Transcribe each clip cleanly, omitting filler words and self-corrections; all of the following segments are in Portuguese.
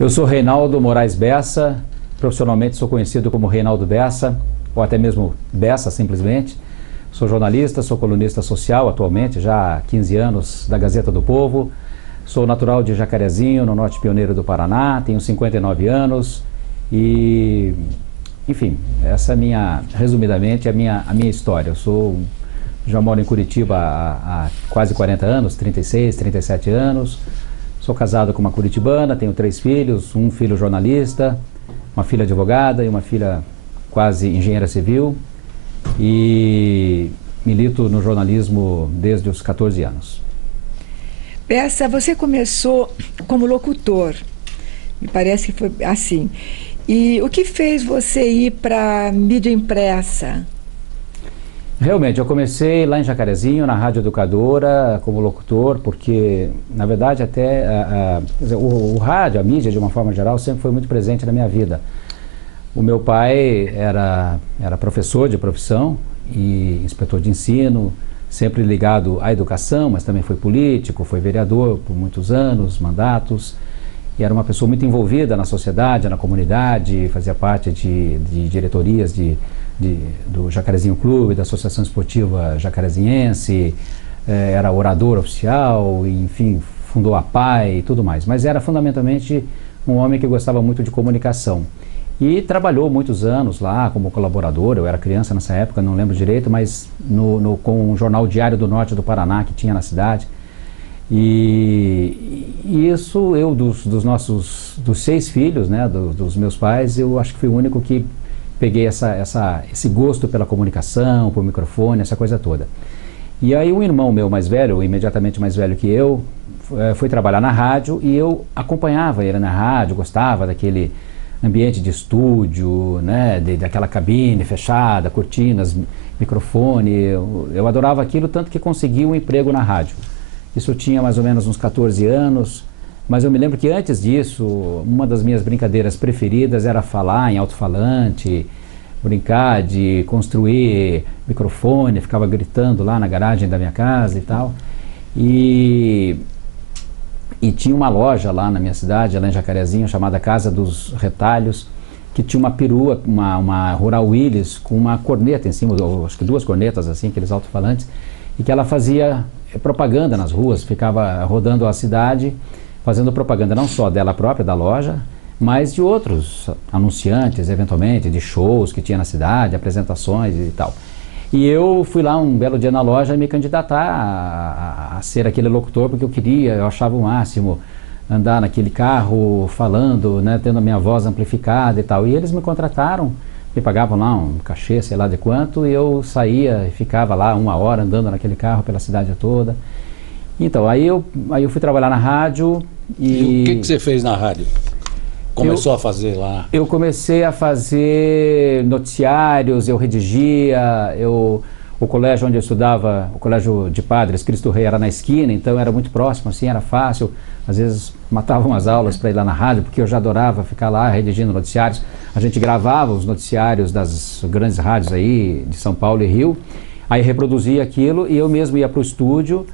Eu sou Reinaldo Moraes Bessa, profissionalmente sou conhecido como Reinaldo Bessa, ou até mesmo Bessa simplesmente. Sou jornalista, sou colunista social atualmente, já há 15 anos da Gazeta do Povo. Sou natural de Jacarezinho, no norte pioneiro do Paraná, tenho 59 anos e, enfim, essa é resumidamente, a minha história. Já moro em Curitiba há quase 40 anos, 36, 37 anos. Sou casado com uma curitibana, tenho 3 filhos, um filho jornalista, uma filha advogada e uma filha quase engenheira civil. E milito no jornalismo desde os 14 anos. Bessa, você começou como locutor, me parece que foi assim. E o que fez você ir para a mídia impressa? Realmente, eu comecei lá em Jacarezinho, na Rádio Educadora, como locutor, porque, na verdade, quer dizer, o rádio, a mídia, de uma forma geral, sempre foi muito presente na minha vida. O meu pai era professor de profissão e inspetor de ensino, sempre ligado à educação, mas também foi político, foi vereador por muitos anos, mandatos, e era uma pessoa muito envolvida na sociedade, na comunidade, fazia parte de diretorias do Jacarezinho Clube, da Associação Esportiva Jacarezinhense, era orador oficial, e, enfim, fundou a PAI e tudo mais. Mas era fundamentalmente um homem que gostava muito de comunicação. E trabalhou muitos anos lá como colaborador. Eu era criança nessa época, não lembro direito, mas com o jornal Diário do Norte do Paraná, que tinha na cidade. E isso, dos 6 filhos, né, dos meus pais, eu acho que fui o único que peguei esse gosto pela comunicação, por microfone, essa coisa toda. E aí um irmão meu mais velho, imediatamente mais velho que eu, foi trabalhar na rádio e eu acompanhava ele na rádio, gostava daquele ambiente de estúdio, né, daquela cabine fechada, cortinas, microfone. Eu adorava aquilo, tanto que consegui um emprego na rádio. Isso eu tinha mais ou menos uns 14 anos, mas eu me lembro que antes disso, uma das minhas brincadeiras preferidas era falar em alto-falante, brincar de construir microfone, ficava gritando lá na garagem da minha casa e tal. E tinha uma loja lá na minha cidade, lá em Jacarezinho, chamada Casa dos Retalhos, que tinha uma perua, uma Rural Willys, com uma corneta em cima, acho que 2 cornetas assim, aqueles alto-falantes, e que ela fazia propaganda nas ruas, ficava rodando a cidade, fazendo propaganda não só dela própria, da loja, mas de outros anunciantes, eventualmente, de shows que tinha na cidade, apresentações e tal. E eu fui lá um belo dia na loja e me candidatar a ser aquele locutor, porque eu achava o máximo andar naquele carro falando, né, tendo a minha voz amplificada e tal. E eles me contrataram, me pagavam lá um cachê, sei lá de quanto, e eu saía e ficava lá 1 hora andando naquele carro pela cidade toda. Então, aí eu fui trabalhar na rádio e o que você fez na rádio? Começou a fazer lá? Eu comecei a fazer noticiários, eu redigia, o colégio onde eu estudava, o colégio de padres, Cristo Rei, era na esquina, então era muito próximo, assim, era fácil. Às vezes matavam as aulas para ir lá na rádio, porque eu já adorava ficar lá redigindo noticiários. A gente gravava os noticiários das grandes rádios aí, de São Paulo e Rio, aí reproduzia aquilo e eu mesmo ia para o estúdio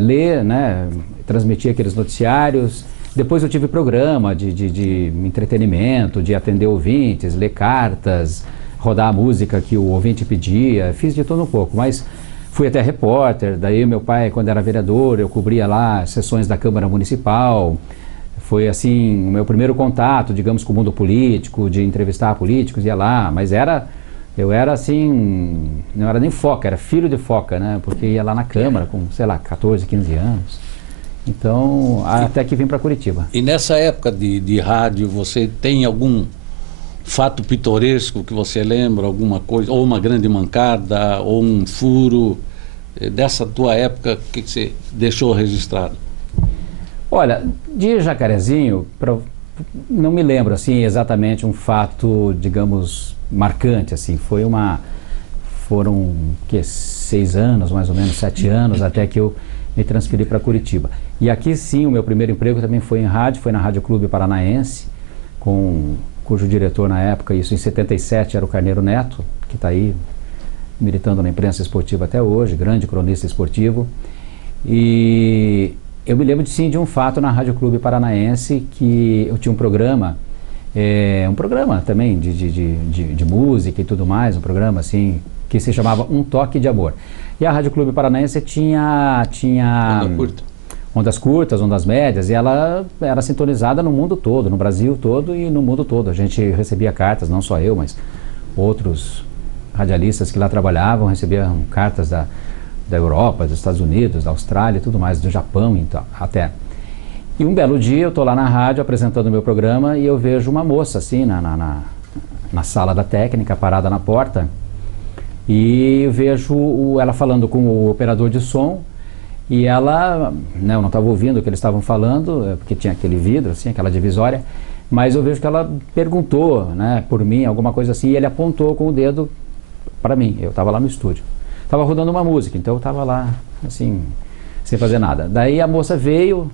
ler, né, transmitir aqueles noticiários. Depois eu tive programa de entretenimento, de atender ouvintes, ler cartas, rodar a música que o ouvinte pedia, fiz de tudo um pouco, mas fui até repórter. Daí meu pai, quando era vereador, eu cobria lá sessões da Câmara Municipal. Foi assim, o meu primeiro contato, digamos, com o mundo político, de entrevistar políticos, ia lá, mas eu era assim, não era nem foca, era filho de foca, né, porque ia lá na Câmara com, sei lá, 14, 15 anos. Então, até que vim para Curitiba. E nessa época de rádio, você tem algum fato pitoresco que você lembra, alguma coisa, ou uma grande mancada, ou um furo, dessa tua época, que você deixou registrado? Olha, de Jacarezinho, não me lembro assim exatamente um fato, digamos, marcante, assim. Foram 6 anos, mais ou menos, 7 anos, até que eu me transferi para Curitiba. E aqui sim, o meu primeiro emprego também foi em rádio, foi na Rádio Clube Paranaense, cujo diretor na época, isso em 77, era o Carneiro Neto, que está aí militando na imprensa esportiva até hoje, grande cronista esportivo. E eu me lembro sim de um fato na Rádio Clube Paranaense, que eu tinha um programa também de música e tudo mais, um programa assim, que se chamava Um Toque de Amor. E a Rádio Clube Paranaense tinha Onda curta. ondas curtas, ondas médias, e ela era sintonizada no mundo todo, no Brasil todo e no mundo todo. A gente recebia cartas, não só eu, mas outros radialistas que lá trabalhavam, recebiam cartas da Europa, dos Estados Unidos, da Austrália e tudo mais, do Japão então, até. E um belo dia eu estou lá na rádio apresentando o meu programa e eu vejo uma moça assim na sala da técnica, parada na porta, e eu vejo ela falando com o operador de som. E ela, né, eu não estava ouvindo o que eles estavam falando, porque tinha aquele vidro, assim, aquela divisória, mas eu vejo que ela perguntou, né, por mim, alguma coisa assim, e ele apontou com o dedo para mim. Eu estava lá no estúdio. Estava rodando uma música, então eu estava lá, assim, sem fazer nada. Daí a moça veio,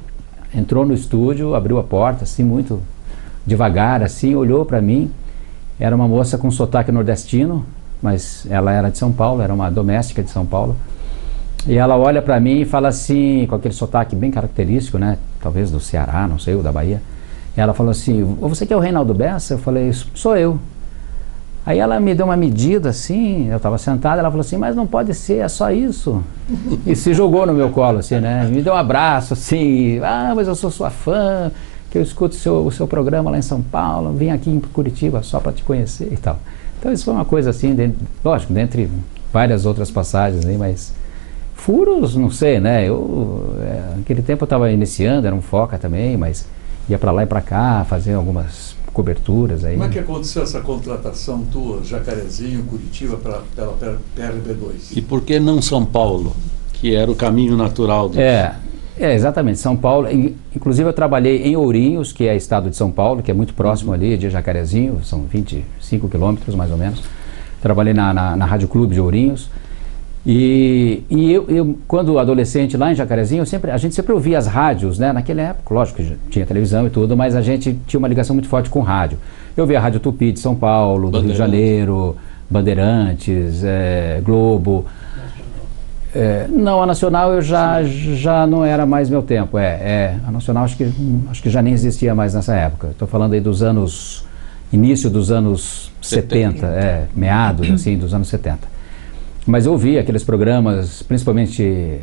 entrou no estúdio, abriu a porta, assim, muito devagar, assim, olhou para mim. Era uma moça com sotaque nordestino, mas ela era de São Paulo, era uma doméstica de São Paulo. E ela olha para mim e fala assim, com aquele sotaque bem característico, né? Talvez do Ceará, não sei, ou da Bahia. E ela falou assim, você que é o Reinaldo Bessa? Eu falei, sou eu. Aí ela me deu uma medida assim, eu estava sentado, ela falou assim, mas não pode ser, é só isso. E se jogou no meu colo, assim, né? Me deu um abraço, assim, mas eu sou sua fã, que eu escuto o seu programa lá em São Paulo, vim aqui em Curitiba só para te conhecer e tal. Então isso foi uma coisa assim, lógico, dentre várias outras passagens aí, mas... Furos, não sei, né? Naquele tempo eu estava iniciando, era um Foca também, mas ia para lá e para cá, fazer algumas coberturas aí. Como é que aconteceu essa contratação tua, Jacarezinho, Curitiba, pela PRB2? E por que não São Paulo, que era o caminho natural do... Exatamente, São Paulo. Inclusive eu trabalhei em Ourinhos, que é estado de São Paulo, que é muito próximo ali de Jacarezinho, são 25 quilômetros mais ou menos. Trabalhei na Rádio Clube de Ourinhos. E eu, quando adolescente lá em Jacarezinho, a gente sempre ouvia as rádios, né? Naquela época, lógico que tinha televisão e tudo, mas a gente tinha uma ligação muito forte com rádio. Eu via a Rádio Tupi de São Paulo, do Rio de Janeiro, Bandeirantes, Globo. Não, a Nacional eu já não era mais meu tempo. A Nacional acho que já nem existia mais nessa época. Estou falando aí início dos anos 70, meados assim, dos anos 70. Mas eu ouvia aqueles programas, principalmente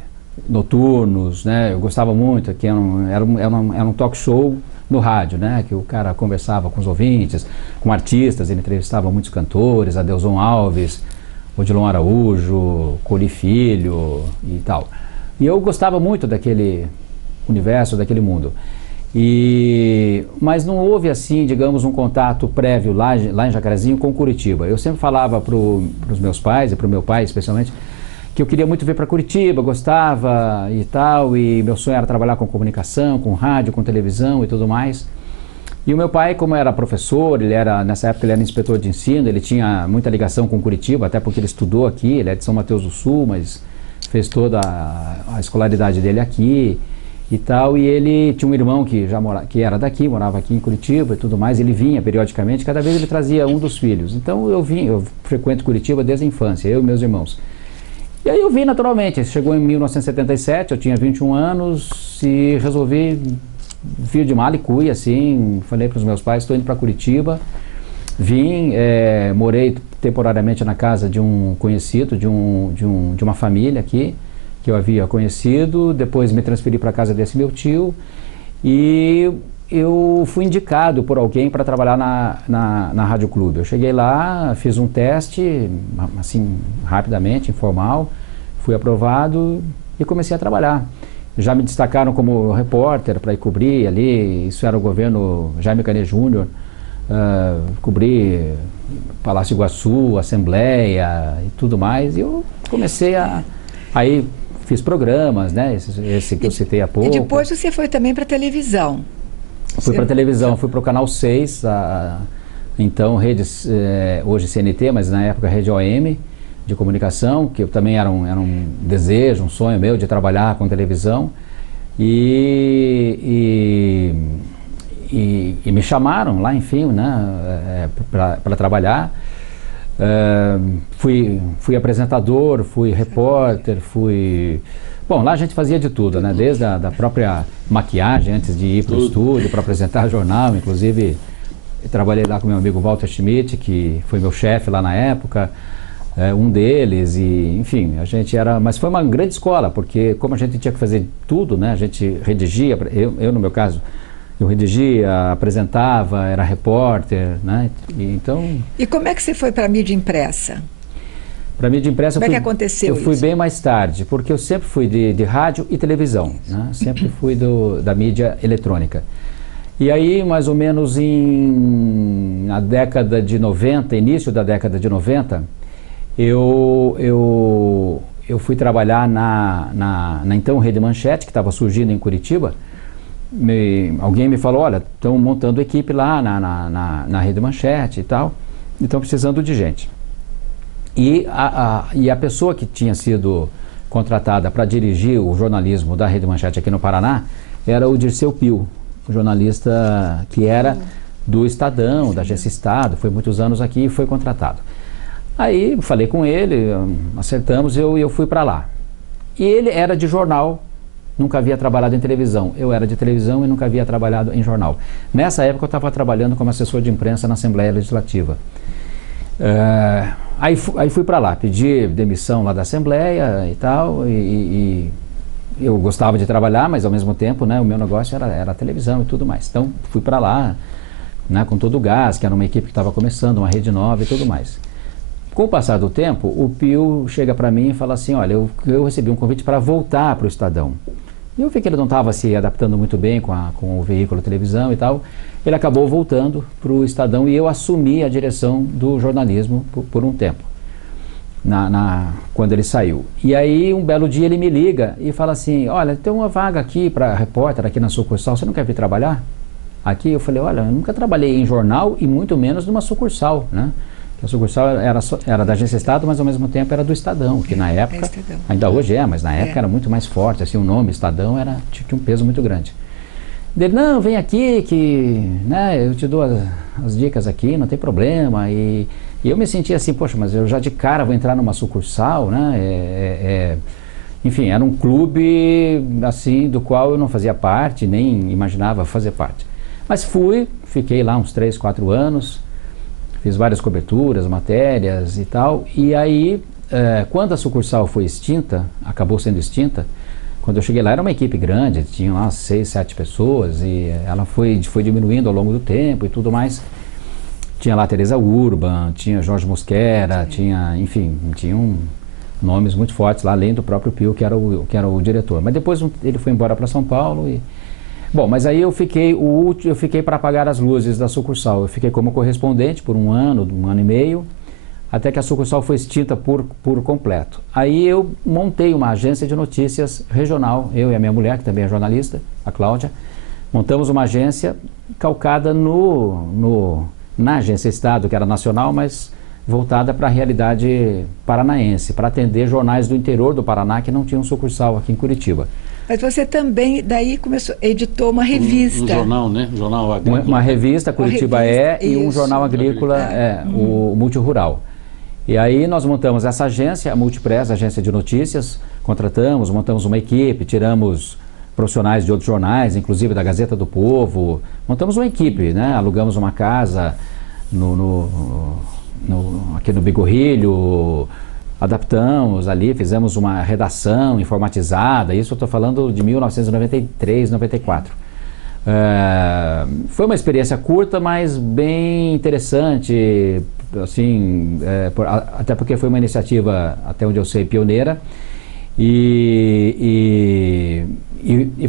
noturnos, né? Eu gostava muito, que era um talk show no rádio, né? Que o cara conversava com os ouvintes, com artistas, ele entrevistava muitos cantores, Adelson Alves, Odilon Araújo, Coli Filho e tal. E eu gostava muito daquele universo, daquele mundo. Mas não houve assim, digamos, um contato prévio lá em Jacarezinho com Curitiba. Eu sempre falava para os meus pais, e para o meu pai especialmente, que eu queria muito vir para Curitiba, gostava e tal, e meu sonho era trabalhar com comunicação, com rádio, com televisão e tudo mais. E o meu pai, como era professor, nessa época ele era inspetor de ensino, ele tinha muita ligação com Curitiba, até porque ele estudou aqui, ele é de São Mateus do Sul, mas fez toda a escolaridade dele aqui e tal, e ele tinha um irmão que era daqui, morava aqui em Curitiba e tudo mais, ele vinha periodicamente, cada vez ele trazia um dos filhos. Então eu frequento Curitiba desde a infância, eu e meus irmãos. E aí eu vim naturalmente, chegou em 1977, eu tinha 21 anos e resolvi vir de mala e cuia, assim, falei para os meus pais, estou indo para Curitiba, vim, morei temporariamente na casa de um conhecido, de uma família aqui, que eu havia conhecido, depois me transferi para a casa desse meu tio e eu fui indicado por alguém para trabalhar na Rádio Clube. Eu cheguei lá, fiz um teste, assim, rapidamente, informal, fui aprovado e comecei a trabalhar. Já me destacaram como repórter para ir cobrir ali, isso era o governo Jaime Canet Júnior, cobrir Palácio Iguaçu, Assembleia e tudo mais, e eu comecei aí fiz programas, né? Esse que eu citei há pouco. E depois você foi também para a televisão. Fui para a televisão, fui para o Canal 6, então hoje CNT, mas na época Rede OM de comunicação, que também era um desejo, um sonho meu de trabalhar com televisão. E me chamaram lá, enfim, né? Para trabalhar. Fui apresentador, fui repórter, Bom, lá a gente fazia de tudo, né? Desde a da própria maquiagem, antes de ir para o estúdio, para apresentar jornal. Inclusive, eu trabalhei lá com meu amigo Walter Schmidt, que foi meu chefe lá na época, um deles, e enfim, a gente era... Mas foi uma grande escola, porque como a gente tinha que fazer tudo, né? A gente redigia, eu no meu caso, eu redigia, apresentava, era repórter, né? E como é que você foi para a mídia impressa? Para mídia impressa, como é que aconteceu eu fui isso? bem mais tarde, porque eu sempre fui de rádio e televisão, né? Sempre fui da mídia eletrônica. E aí, mais ou menos na década de 90, início da década de 90, eu fui trabalhar na então Rede Manchete, que estava surgindo em Curitiba. Alguém me falou, olha, estão montando equipe lá na Rede Manchete e tal, e estão precisando de gente. E a pessoa que tinha sido contratada para dirigir o jornalismo da Rede Manchete aqui no Paraná era o Dirceu Pio, o jornalista que era do Estadão, da Agência Estado, foi muitos anos aqui e foi contratado. Aí falei com ele, acertamos e eu fui para lá. E ele era de jornal, nunca havia trabalhado em televisão. Eu era de televisão e nunca havia trabalhado em jornal. Nessa época eu estava trabalhando como assessor de imprensa na Assembleia Legislativa. Aí fui para lá, pedi demissão lá da Assembleia e tal, e eu gostava de trabalhar, mas ao mesmo tempo, né, o meu negócio era a televisão e tudo mais. Então fui para lá, né, com todo o gás, que era uma equipe que estava começando, uma rede nova e tudo mais. Com o passar do tempo, o Pio chega para mim e fala assim, olha, eu recebi um convite para voltar para o Estadão. E eu vi que ele não estava se adaptando muito bem com o veículo televisão e tal. Ele acabou voltando para o Estadão e eu assumi a direção do jornalismo por um tempo, quando ele saiu. E aí, um belo dia, ele me liga e fala assim, olha, tem uma vaga aqui para repórter aqui na sucursal, você não quer vir trabalhar? Aqui eu falei, olha, eu nunca trabalhei em jornal e muito menos numa sucursal, né? A sucursal era da Agência Estado, mas ao mesmo tempo era do Estadão, que na época, ainda hoje mas na época era muito mais forte, assim, o nome Estadão tinha um peso muito grande. Ele, não, vem aqui que, né, eu te dou as dicas aqui, não tem problema. E eu me sentia assim, poxa, mas eu já de cara vou entrar numa sucursal, né? Enfim, era um clube assim do qual eu não fazia parte, nem imaginava fazer parte. Mas fiquei lá uns 3, 4 anos, fiz várias coberturas, matérias e tal. E aí, quando a sucursal foi extinta, acabou sendo extinta, quando eu cheguei lá era uma equipe grande, tinha lá 6, 7 pessoas e ela foi diminuindo ao longo do tempo e tudo mais. Tinha lá Teresa Urban, tinha Jorge Mosquera, enfim, tinham nomes muito fortes lá, além do próprio Pio, que era o diretor. Mas depois ele foi embora para São Paulo e... Bom, mas aí eu fiquei para apagar as luzes da sucursal. Eu fiquei como correspondente por um ano e meio, até que a sucursal foi extinta por completo. Aí eu montei uma agência de notícias regional, eu e a minha mulher, que também é jornalista, a Cláudia, montamos uma agência calcada na Agência Estado, que era nacional, mas voltada para a realidade paranaense, para atender jornais do interior do Paraná que não tinham sucursal aqui em Curitiba. Mas você também, daí editou uma revista. Um jornal, né? Jornal agrícola. Uma revista, Curitiba e um jornal agrícola, o Multirural. E aí nós montamos essa agência, a Multipress, agência de notícias, montamos uma equipe, tiramos profissionais de outros jornais, inclusive da Gazeta do Povo, montamos uma equipe, né? Alugamos uma casa aqui no Bigorrilho, adaptamos ali, fizemos uma redação informatizada, isso eu estou falando de 1993, 94. Foi uma experiência curta, mas bem interessante, assim, até porque foi uma iniciativa, até onde eu sei, pioneira, e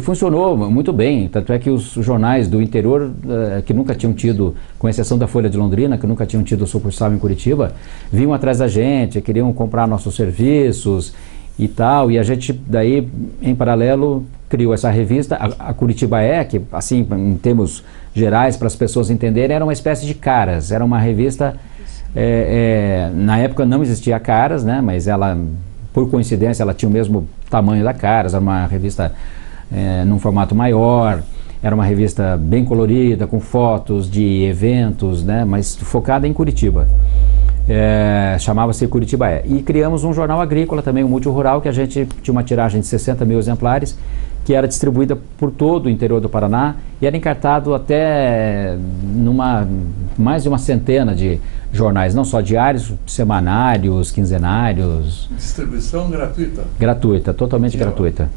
funcionou muito bem. Tanto é que os jornais do interior, que nunca tinham tido, com exceção da Folha de Londrina, que nunca tinham tido sucursal em Curitiba, vinham atrás da gente, queriam comprar nossos serviços e tal, e a gente daí, em paralelo, criou essa revista, a Curitiba que, assim, em termos gerais, para as pessoas entenderem, era uma espécie de Caras, era uma revista, na época não existia Caras, né, mas ela, por coincidência, ela tinha o mesmo tamanho da Caras, era uma revista num formato maior, era uma revista bem colorida, com fotos de eventos, né, mas focada em Curitiba. chamava-se Curitiba É. E criamos um jornal agrícola também, o Multi Rural, que a gente tinha uma tiragem de 60 mil exemplares, que era distribuída por todo o interior do Paraná e era encartado até mais de uma centena de jornais, não só diários, semanários, quinzenários. Distribuição gratuita? Gratuita, totalmente gratuita.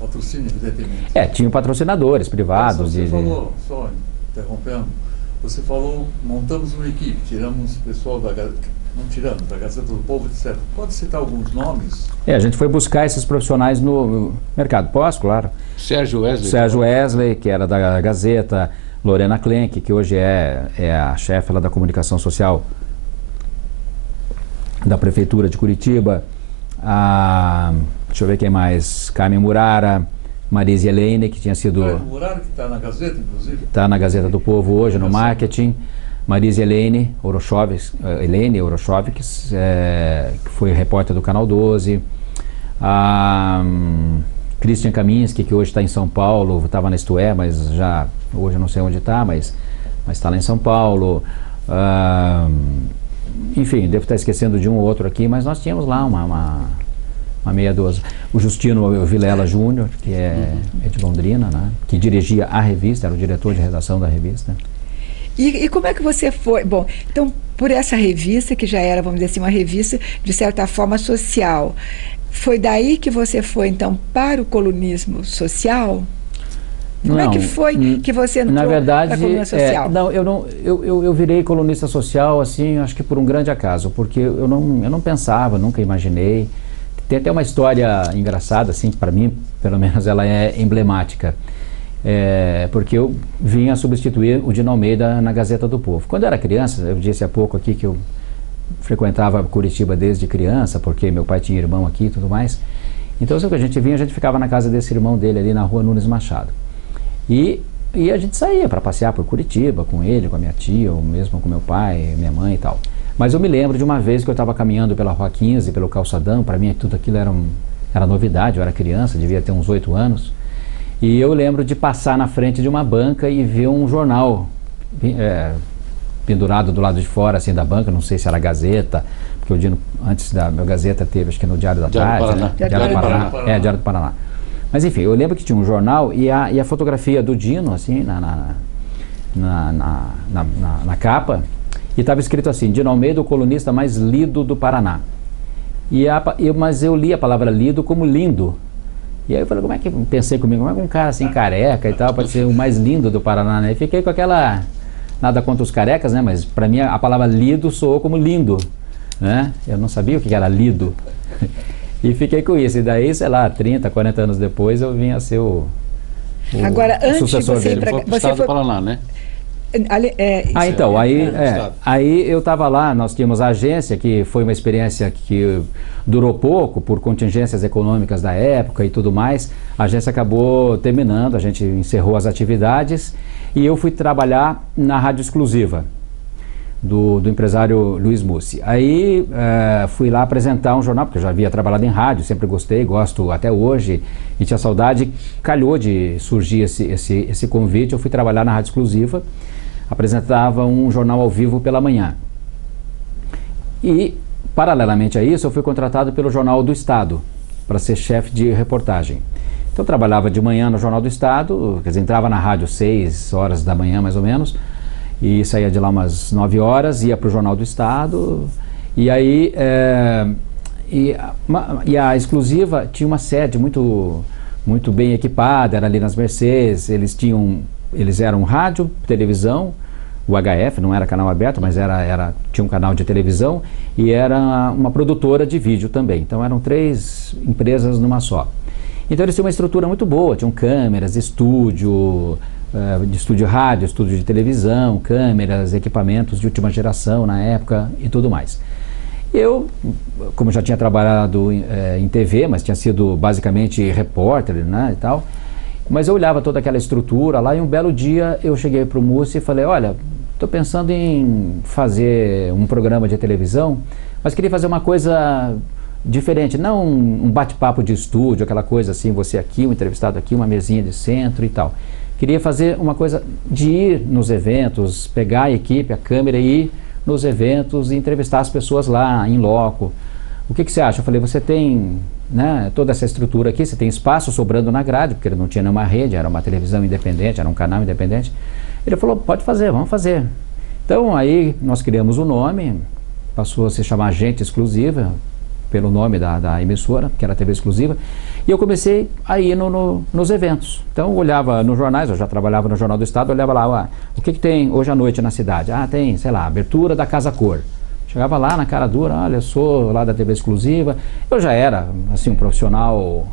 Patrocínio, evidentemente. Tinham patrocinadores privados. Você falou, só interrompendo, você falou, montamos uma equipe, tiramos o pessoal da Gazeta do Povo, etc. Pode citar alguns nomes? A gente foi buscar esses profissionais no mercado. Posso, claro. Sérgio Wesley, que era da Gazeta, Lorena Klenk, que hoje é a chefe lá da comunicação social da Prefeitura de Curitiba, deixa eu ver quem mais, Carmen Murara, Marise Helene, que tinha sido... Carmen Murara, que está na Gazeta, inclusive? Está na Gazeta do Povo hoje, no marketing. Marise Helene Orochovics, que foi repórter do Canal 12. Christian Kaminski, que hoje está em São Paulo, estava na Isto É, mas hoje eu não sei onde está, mas está lá em São Paulo. Enfim, devo estar esquecendo de um ou outro aqui, mas nós tínhamos lá uma meia dúzia. O Justino Vilela Júnior, que é de Londrina, né, que dirigia a revista, era o diretor de redação da revista. E como é que você foi? Bom, então, por essa revista, que já era, vamos dizer assim, uma revista, de certa forma, social, foi daí que você foi, então, para o colunismo social? Como é que foi que você entrou para a coluna social? Eu virei colunista social, assim, acho que por um grande acaso, porque eu não pensava, nunca imaginei. Tem até uma história engraçada, assim, para mim, pelo menos ela é emblemática. Porque eu vim a substituir o Dino Almeida na Gazeta do Povo. Quando eu era criança, eu disse há pouco aqui que eu frequentava Curitiba desde criança, porque meu pai tinha irmão aqui e tudo mais. Então, sempre que a gente vinha, a gente ficava na casa desse irmão dele ali na rua Nunes Machado. E a gente saía para passear por Curitiba com ele, com a minha tia, ou mesmo com meu pai, minha mãe e tal. Mas eu me lembro de uma vez que eu estava caminhando pela Rua 15, pelo calçadão, para mim tudo aquilo era novidade, eu era criança, devia ter uns 8 anos. E eu lembro de passar na frente de uma banca e ver um jornal pendurado do lado de fora, assim, da banca, não sei se era Gazeta, porque o Dino, antes da meu Gazeta, teve, acho que no Diário da Tarde, né? Diário do Paraná. Diário do Paraná. Mas enfim, eu lembro que tinha um jornal e a fotografia do Dino, assim, na capa, e estava escrito assim, Dino Almeida, o colunista mais lido do Paraná. Mas eu li a palavra lido como lindo. E aí eu falei, pensei comigo, como é que um cara assim careca e tal pode ser o mais lindo do Paraná, né? E fiquei com aquela, nada contra os carecas, né? Mas para mim a palavra lido soou como lindo, né? Eu não sabia o que era lido. E fiquei com isso. E daí, sei lá, 30, 40 anos depois eu vim a ser o Agora, antes sucessor de você dele. ir para Estado do Paraná, né? Aí eu estava lá, nós tínhamos a agência, que foi uma experiência que durou pouco, por contingências econômicas da época e tudo mais. A agência acabou terminando, a gente encerrou as atividades e eu fui trabalhar na Rádio Exclusiva do empresário Luiz Mussi. Aí fui lá apresentar um jornal, porque eu já havia trabalhado em rádio, sempre gostei, gosto até hoje, e tinha saudade. Calhou de surgir esse convite, eu fui trabalhar na Rádio Exclusiva, apresentava um jornal ao vivo pela manhã. E, paralelamente a isso, eu fui contratado pelo Jornal do Estado, para ser chefe de reportagem. Então eu trabalhava de manhã no Jornal do Estado, quer dizer, entrava na rádio 6 horas da manhã, mais ou menos, e saía de lá umas 9 horas, ia para o Jornal do Estado, e aí a Exclusiva tinha uma sede muito bem equipada, era ali nas Mercedes, eles eram rádio, televisão, o HF, não era canal aberto, mas tinha um canal de televisão, e era uma produtora de vídeo também. Então eram 3 empresas numa só. Então eles tinham uma estrutura muito boa, tinham câmeras, estúdio rádio, estúdio de televisão, câmeras, equipamentos de última geração na época e tudo mais. Eu, como já tinha trabalhado em TV, mas tinha sido basicamente repórter, né, e tal, mas eu olhava toda aquela estrutura lá e um belo dia eu cheguei para o Mussi e falei, olha, estou pensando em fazer um programa de televisão, mas queria fazer uma coisa diferente, não um bate-papo de estúdio, aquela coisa assim, você aqui, um entrevistado aqui, uma mesinha de centro e tal. Queria fazer uma coisa de ir nos eventos, pegar a equipe, a câmera e ir nos eventos e entrevistar as pessoas lá, em loco. O que você acha? Eu falei, você tem, né, toda essa estrutura aqui, você tem espaço sobrando na grade, porque ele não tinha nenhuma rede, era uma televisão independente, era um canal independente. Ele falou, pode fazer, vamos fazer. Então aí nós criamos o nome, passou a se chamar Gente Exclusiva, pelo nome da emissora, que era a TV Exclusiva, e eu comecei a ir nos eventos. Então eu olhava nos jornais, eu já trabalhava no Jornal do Estado, eu olhava lá, o que tem hoje à noite na cidade? Ah, tem, sei lá, abertura da Casa Cor. Chegava lá na cara dura, olha, eu sou lá da TV Exclusiva. Eu já era, assim, um profissional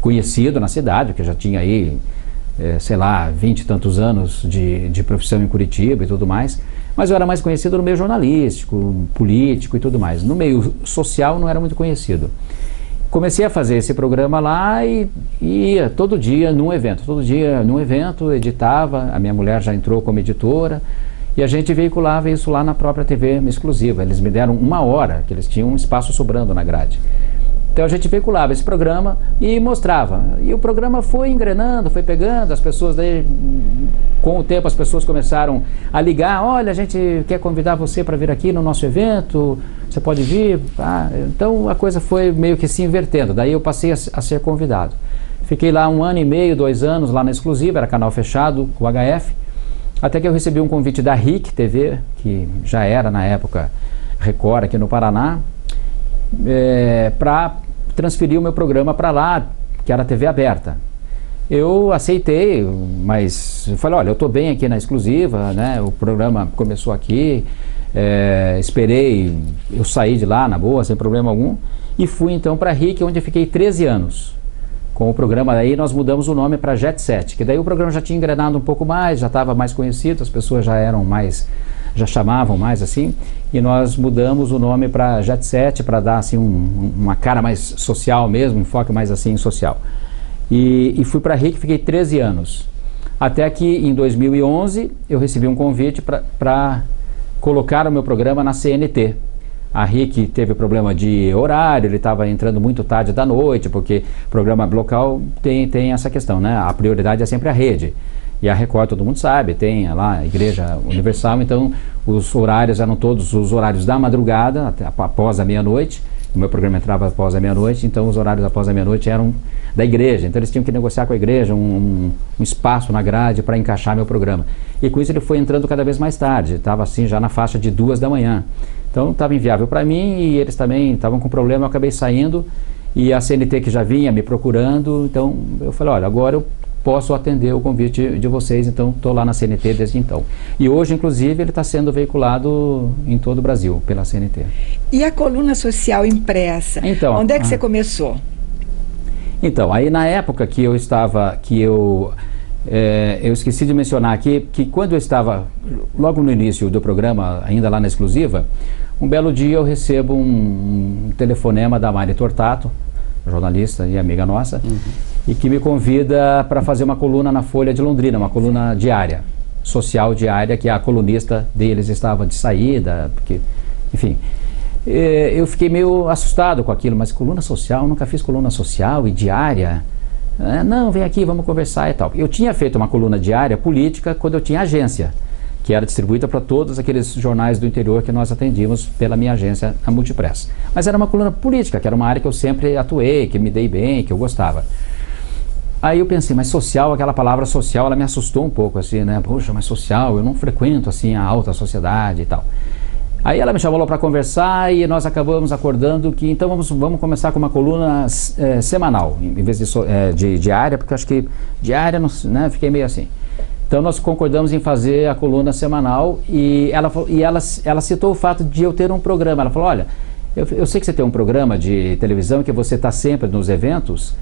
conhecido na cidade, porque já tinha aí, sei lá, 20 e tantos anos de profissão em Curitiba e tudo mais. Mas eu era mais conhecido no meio jornalístico, político e tudo mais. No meio social não era muito conhecido. Comecei a fazer esse programa lá e ia todo dia num evento. Todo dia num evento, editava, a minha mulher já entrou como editora, e a gente veiculava isso lá na própria TV Exclusiva. Eles me deram 1 hora, que eles tinham um espaço sobrando na grade. Então a gente veiculava esse programa e mostrava. E o programa foi engrenando, foi pegando, as pessoas daí, com o tempo as pessoas começaram a ligar, olha, a gente quer convidar você para vir aqui no nosso evento, você pode vir. Então a coisa foi meio que se invertendo, daí eu passei a ser convidado. Fiquei lá 1 ano e meio, 2 anos lá na Exclusiva, era canal fechado, o HF, até que eu recebi um convite da RIC TV, que já era na época Record aqui no Paraná, para transferir o meu programa para lá, que era a TV aberta. Eu aceitei, mas eu falei, olha, eu estou bem aqui na Exclusiva, né? O programa começou aqui, esperei, eu saí de lá na boa, sem problema algum, e fui então para a RIC, onde eu fiquei 13 anos. Com o programa daí nós mudamos o nome para Jet Set, que daí o programa já tinha engrenado um pouco mais, já estava mais conhecido, as pessoas já eram mais, já chamavam mais assim, e nós mudamos o nome para Jet Set para dar assim uma cara mais social mesmo, um enfoque mais assim social. E fui para a RIC, fiquei 13 anos. Até que em 2011 eu recebi um convite para colocar o meu programa na CNT. A RIC teve problema de horário, ele estava entrando muito tarde da noite, porque programa local tem essa questão, né? A prioridade é sempre a rede. E a Record, todo mundo sabe, tem lá a Igreja Universal, então os horários eram todos os horários da madrugada, até após a meia-noite. O meu programa entrava após a meia-noite, então os horários após a meia-noite eram da igreja. Então eles tinham que negociar com a igreja um espaço na grade para encaixar meu programa. E com isso ele foi entrando cada vez mais tarde, estava assim já na faixa de 2 da manhã. Então estava inviável para mim e eles também estavam com problema, eu acabei saindo e a CNT que já vinha me procurando, então eu falei, olha, agora eu posso atender o convite de vocês, então estou lá na CNT desde então. E hoje, inclusive, ele está sendo veiculado em todo o Brasil pela CNT. E a coluna social impressa? Então, onde é que você começou? Então, aí na época que eu estava, eu esqueci de mencionar aqui, que quando eu estava, logo no início do programa, ainda lá na Exclusiva, um belo dia eu recebo um telefonema da Mari Tortato, jornalista e amiga nossa, e que me convida para fazer uma coluna na Folha de Londrina, uma coluna diária, social diária, que a colunista deles estava de saída, porque, enfim. Eu fiquei meio assustado com aquilo, mas coluna social, nunca fiz coluna social e diária. Não, vem aqui, vamos conversar e tal. Eu tinha feito uma coluna diária política quando eu tinha agência, que era distribuída para todos aqueles jornais do interior que nós atendíamos pela minha agência, a Multipress. Mas era uma coluna política, que era uma área que eu sempre atuei, que me dei bem, que eu gostava. Aí eu pensei, mas social, aquela palavra social, ela me assustou um pouco, assim, né? Poxa, mas social, eu não frequento, assim, a alta sociedade e tal. Aí ela me chamou lá para conversar e nós acabamos acordando que então vamos começar com uma coluna semanal, em vez de diária, porque eu acho que diária, né, fiquei meio assim. Então nós concordamos em fazer a coluna semanal e ela citou o fato de eu ter um programa. Ela falou, olha, eu sei que você tem um programa de televisão, que você está sempre nos eventos,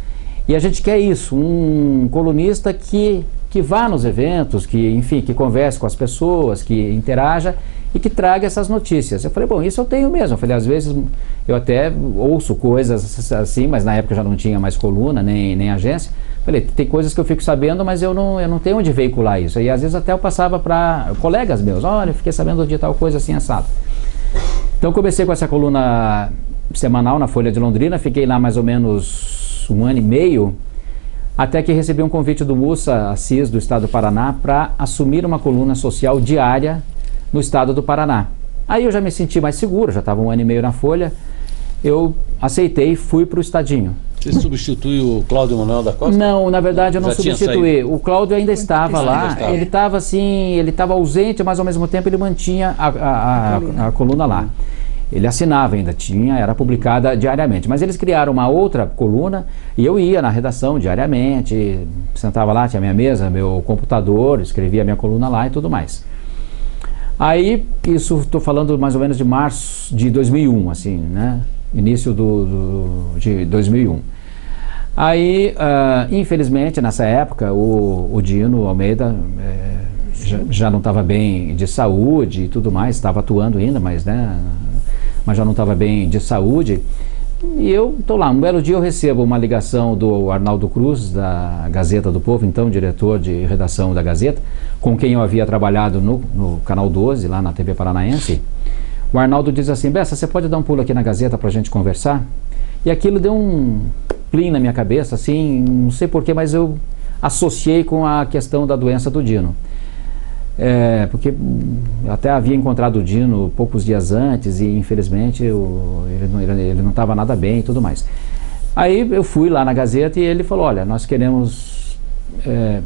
e a gente quer isso, um colunista que vá nos eventos, que, enfim, que converse com as pessoas, que interaja e que traga essas notícias. Eu falei, bom, isso eu tenho mesmo. Eu falei, às vezes eu até ouço coisas assim, mas na época eu já não tinha mais coluna, nem agência. Falei, tem coisas que eu fico sabendo, mas eu não tenho onde veicular isso. E às vezes até eu passava para colegas meus, olha, eu fiquei sabendo de tal coisa assim, assado. Então comecei com essa coluna semanal na Folha de Londrina, fiquei lá mais ou menos 1 ano e meio, até que recebi um convite do Mussa Assis, do estado do Paraná, para assumir uma coluna social diária no estado do Paraná. Aí eu já me senti mais seguro, já estava 1 ano e meio na Folha, eu aceitei e fui para o Estadinho. Você substituiu o Cláudio Manuel da Costa? Não, na verdade eu não Já tinha substituí. saído? O Cláudio ainda estava lá, Ainda estava. ele estava assim, ele estava ausente, mas ao mesmo tempo ele mantinha a coluna lá. Ele assinava ainda, era publicada diariamente. Mas eles criaram uma outra coluna e eu ia na redação diariamente, sentava lá, tinha minha mesa, meu computador, escrevia a minha coluna lá e tudo mais. Aí, isso estou falando mais ou menos de março de 2001, assim, né? Início de 2001. Aí, infelizmente, nessa época, o Dino Almeida já não estava bem de saúde e tudo mais, estava atuando ainda, mas já não estava bem de saúde. E eu estou lá, um belo dia eu recebo uma ligação do Arnaldo Cruz, da Gazeta do Povo, então diretor de redação da Gazeta, com quem eu havia trabalhado no Canal 12, lá na TV Paranaense. O Arnaldo diz assim: Bessa, você pode dar um pulo aqui na Gazeta para a gente conversar? E aquilo deu um plim na minha cabeça, assim, não sei porquê, mas eu associei com a questão da doença do Dino. Porque eu até havia encontrado o Dino poucos dias antes e infelizmente ele não estava nada bem e tudo mais. Aí eu fui lá na Gazeta e ele falou: olha, nós queremos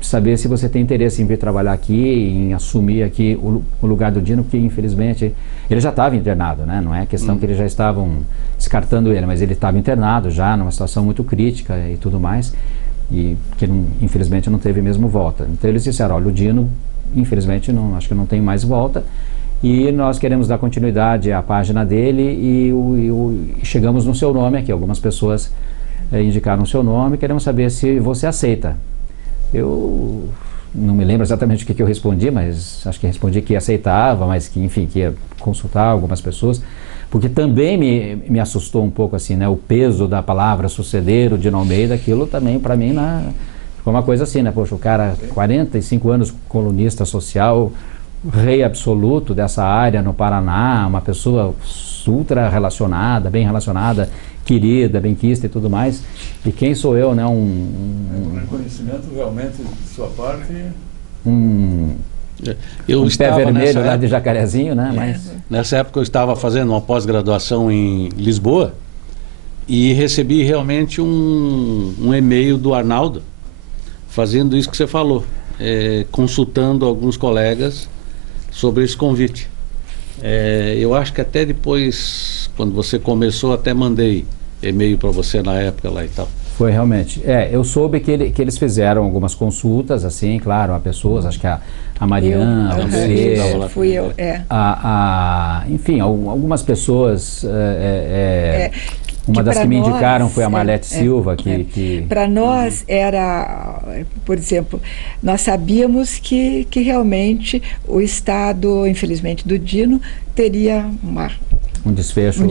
saber se você tem interesse em vir trabalhar aqui, em assumir aqui o lugar do Dino, porque infelizmente ele já estava internado, né? Não é questão que eles já estavam descartando ele, mas ele estava internado já, numa situação muito crítica e tudo mais, e que infelizmente não teve mesmo volta. Então eles disseram: olha, o Dino infelizmente acho que não tem mais volta e nós queremos dar continuidade à página dele e chegamos no seu nome aqui. Algumas pessoas indicaram o seu nome, queremos saber se você aceita. Eu não me lembro exatamente o que eu respondi, mas acho que respondi que aceitava, mas que enfim, que ia consultar algumas pessoas, porque também me assustou um pouco assim, né, o peso da palavra suceder o Dino Almeida. Aquilo também para mim foi uma coisa assim, né? Poxa, o cara, 45 anos, colunista social, rei absoluto dessa área no Paraná, uma pessoa ultra relacionada, bem relacionada, querida, benquista e tudo mais. E quem sou eu, né? Um reconhecimento realmente de sua parte. Eu pé vermelho lá de Jacarezinho, né? Mas nessa época eu estava fazendo uma pós-graduação em Lisboa e recebi realmente um e-mail do Arnaldo fazendo isso que você falou, consultando alguns colegas sobre esse convite. Eu acho que até depois, quando você começou, até mandei e-mail para você na época lá e tal. Foi realmente. Eu soube que eles fizeram algumas consultas, assim, claro, a pessoas, acho que a Mariana, você, fui eu, enfim, algumas pessoas. Uma das que me indicaram foi a Marlete Silva, que para nós era, por exemplo, nós sabíamos que realmente o estado, infelizmente, do Dino teria um desfecho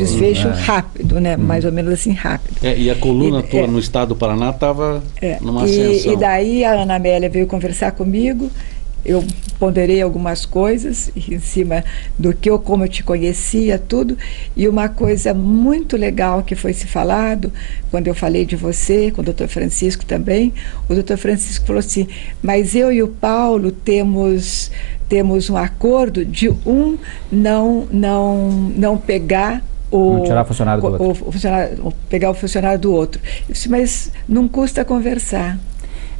rápido, né? Mais ou menos assim, rápido. E a coluna tua no estado do Paraná estava numa ascensão. E daí a Ana Amélia veio conversar comigo. Eu ponderei algumas coisas em cima do como eu te conhecia, tudo. E uma coisa muito legal que foi se falado, quando eu falei de você, com o Dr. Francisco também, o Dr. Francisco falou assim: mas eu e o Paulo temos um acordo de não pegar não tirar funcionário do outro. Pegar o funcionário do outro. Eu disse: mas não custa conversar.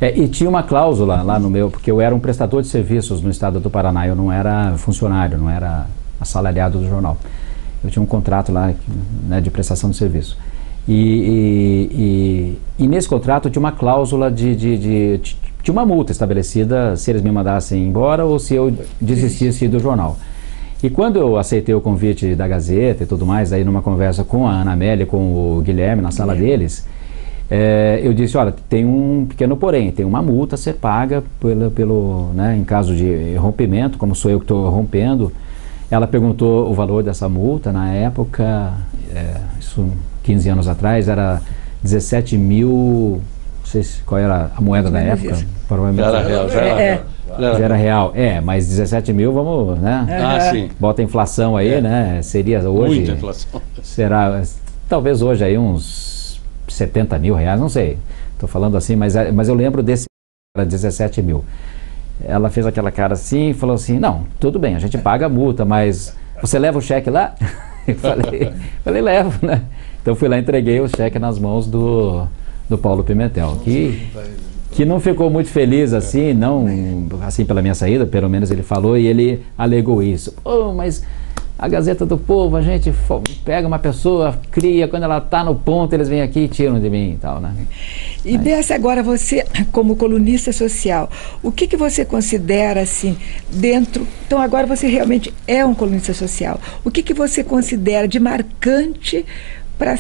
E tinha uma cláusula lá no meu, porque eu era um prestador de serviços no estado do Paraná, eu não era funcionário, não era assalariado do jornal. Eu tinha um contrato lá, né, de prestação de serviço. E nesse contrato tinha uma cláusula de uma multa estabelecida se eles me mandassem embora ou se eu desistisse do jornal. E quando eu aceitei o convite da Gazeta e tudo mais, aí numa conversa com a Ana Amélia e com o Guilherme na sala deles, eu disse: olha, tem um pequeno porém, tem uma multa a ser paga né, em caso de rompimento, como sou eu que estou rompendo. Ela perguntou o valor dessa multa, na época, isso 15 anos atrás, era 17 mil, não sei qual era a moeda da época. Provavelmente já era real. Mas 17 mil, vamos, né? Sim. Bota a inflação aí, né? Seria hoje... Muita inflação. Será, talvez hoje aí uns 70 mil reais, não sei. Estou falando assim, mas eu lembro desse, era 17 mil. ela fez aquela cara assim e falou assim, não, tudo bem, a gente paga a multa, mas você leva o cheque lá? Eu falei, levo, né? Então fui lá e entreguei o cheque nas mãos do Paulo Pimentel, que não ficou muito feliz assim, não assim pela minha saída, pelo menos ele falou, e ele alegou isso. Pô, mas a Gazeta do Povo, a gente pega uma pessoa, cria, quando ela está no ponto, eles vêm aqui e tiram de mim e tal, né? E Bessa, agora você, como colunista social, o que você considera assim, dentro... Então agora você realmente é um colunista social. O que você considera de marcante para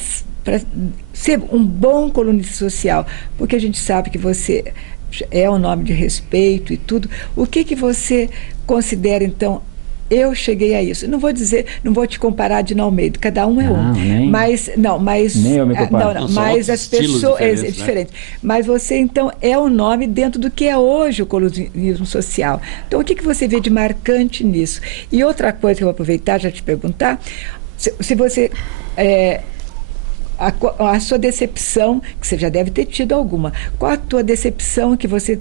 ser um bom colunista social? Porque a gente sabe que você é um nome de respeito e tudo. O que você considera, então, eu cheguei a isso? Não vou dizer, não vou te comparar de Almeida, cada um é um. Mas nem eu me comparo. Mas as pessoas é diferente. Mas você então é um nome dentro do que é hoje o colunismo social. Então o que você vê de marcante nisso? E outra coisa que eu vou aproveitar já te perguntar, se você a sua decepção, que você já deve ter tido alguma, qual a tua decepção que você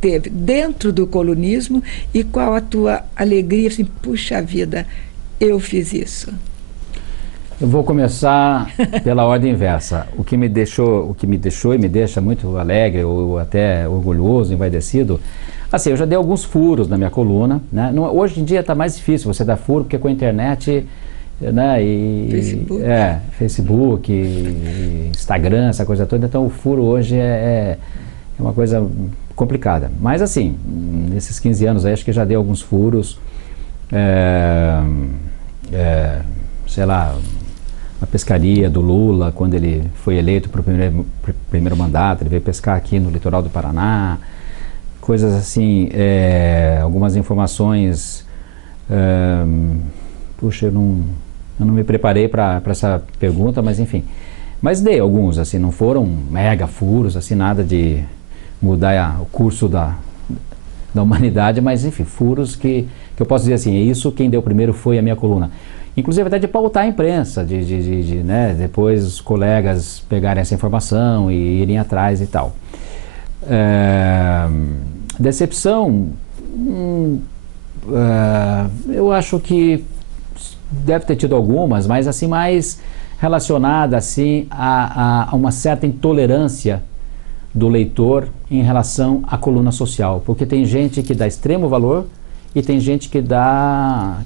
teve dentro do colunismo e qual a tua alegria, assim, puxa vida, eu fiz isso? Eu vou começar pela ordem inversa. O que me deixou e me deixa muito alegre ou até orgulhoso, envaidecido, assim, eu já dei alguns furos na minha coluna, né? Hoje em dia está mais difícil você dar furo, porque com a internet, né, e Facebook, e Instagram, essa coisa toda, então o furo hoje é uma coisa complicada. Mas assim, nesses 15 anos aí, acho que já dei alguns furos, sei lá, a pescaria do Lula, quando ele foi eleito para o primeiro mandato, ele veio pescar aqui no litoral do Paraná, coisas assim, algumas informações, puxa, eu não me preparei para essa pergunta, mas enfim, mas dei alguns, assim, não foram mega furos, assim, nada de mudar o curso da humanidade, mas enfim, furos que eu posso dizer assim, isso quem deu primeiro foi a minha coluna. Inclusive até de pautar a imprensa, né, depois os colegas pegarem essa informação e irem atrás e tal. Decepção, eu acho que deve ter tido algumas, mas assim, mais relacionada assim, a uma certa intolerância do leitor em relação à coluna social, porque tem gente que dá extremo valor e tem gente que dá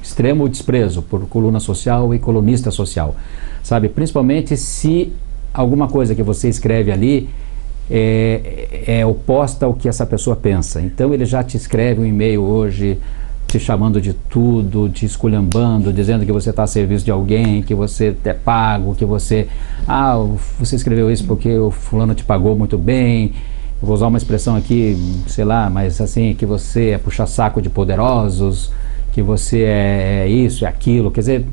extremo desprezo por coluna social e colunista social, sabe? Principalmente se alguma coisa que você escreve ali é oposta ao que essa pessoa pensa. Então ele já te escreve um e-mail hoje te chamando de tudo, te esculhambando, dizendo que você está a serviço de alguém, que você é pago, que você escreveu isso porque o fulano te pagou muito bem. Eu vou usar uma expressão aqui, sei lá, mas assim, que você é puxa-saco de poderosos, que você é isso, é aquilo. Quer dizer,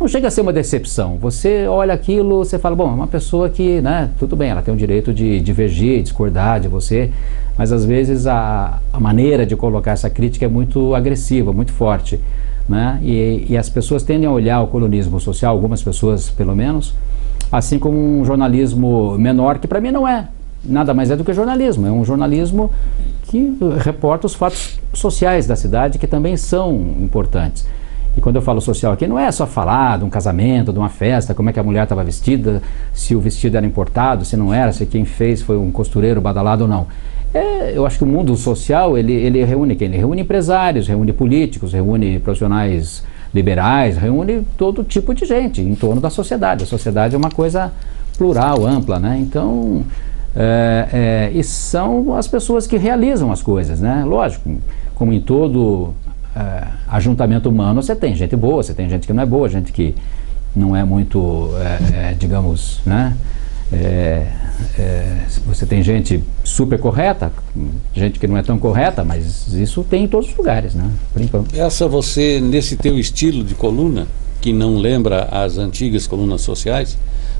não chega a ser uma decepção. Você olha aquilo, você fala, bom, é uma pessoa que, né, tudo bem, ela tem o direito de divergir, discordar de você, mas às vezes a maneira de colocar essa crítica é muito agressiva, muito forte, né? E as pessoas tendem a olhar o colunismo social, algumas pessoas pelo menos, assim como um jornalismo menor, que para mim não é nada mais do que jornalismo, é um jornalismo que reporta os fatos sociais da cidade, que também são importantes. E quando eu falo social aqui, não é só falar de um casamento, de uma festa, como é que a mulher estava vestida, se o vestido era importado, se não era, se quem fez foi um costureiro badalado ou não. Eu acho que o mundo social, ele reúne quem? Ele reúne empresários, reúne políticos, reúne profissionais liberais, reúne todo tipo de gente em torno da sociedade. A sociedade é uma coisa plural, ampla, né? Então, e são as pessoas que realizam as coisas, né? Lógico, como em todo ajuntamento humano, você tem gente boa, você tem gente que não é boa, gente que não é muito, digamos, né? Você tem gente super correta, gente que não é tão correta, mas isso tem em todos os lugares, né? Por enquanto. Você, nesse teu estilo de coluna, que não lembra as antigas colunas sociais,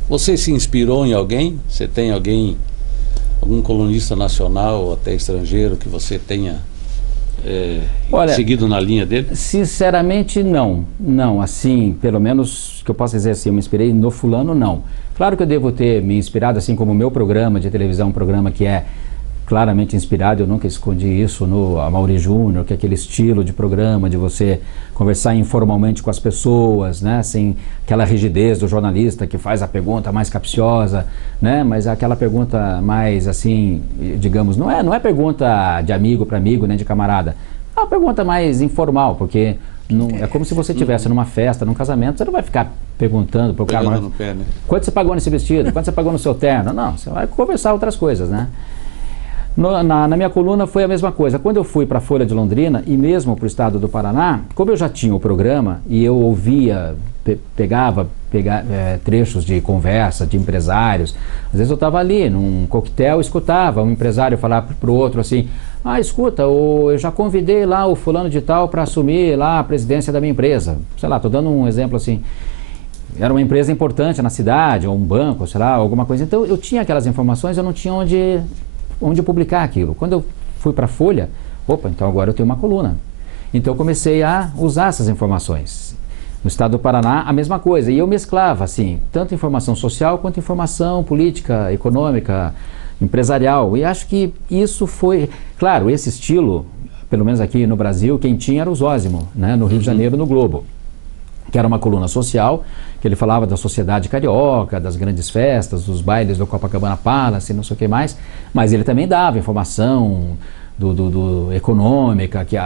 você se inspirou em alguém? Você tem algum colunista nacional ou até estrangeiro que você tenha seguido na linha dele? Sinceramente, não. Não, assim, pelo menos que eu possa dizer assim, eu me inspirei no fulano, não. Claro que eu devo ter me inspirado, assim como o meu programa de televisão, um programa que é claramente inspirado, eu nunca escondi isso no Amaury Júnior, que é aquele estilo de programa de você conversar informalmente com as pessoas, né, sem aquela rigidez do jornalista que faz a pergunta mais capciosa, né, mas aquela pergunta mais assim, digamos, não é pergunta de amigo para amigo, nem de camarada, é uma pergunta mais informal, porque não, é como se você estivesse numa festa, num casamento, você não vai ficar perguntando para o cara, no pé, né? Quanto você pagou nesse vestido, quanto você pagou no seu terno, não, você vai conversar outras coisas, né. Na minha coluna foi a mesma coisa. Quando eu fui para a Folha de Londrina e mesmo para o estado do Paraná, como eu já tinha o programa e eu ouvia, pegava trechos de conversa de empresários, às vezes eu estava ali num coquetel, escutava um empresário falar para o outro assim, escuta, eu já convidei lá o fulano de tal para assumir lá a presidência da minha empresa. Sei lá, estou dando um exemplo assim. Era uma empresa importante na cidade, ou um banco, sei lá, alguma coisa. Então eu tinha aquelas informações, eu não tinha onde publicar aquilo. Quando eu fui para a Folha, então agora eu tenho uma coluna. Então eu comecei a usar essas informações. No estado do Paraná, a mesma coisa. E eu mesclava, assim, tanto informação social quanto informação política, econômica, empresarial. E acho que isso foi... Claro, esse estilo, pelo menos aqui no Brasil, quem tinha era o Zósimo, né, no Rio de Janeiro, no Globo, que era uma coluna social, que ele falava da sociedade carioca, das grandes festas, dos bailes do Copacabana Palace, não sei o que mais, mas ele também dava informação do econômica, que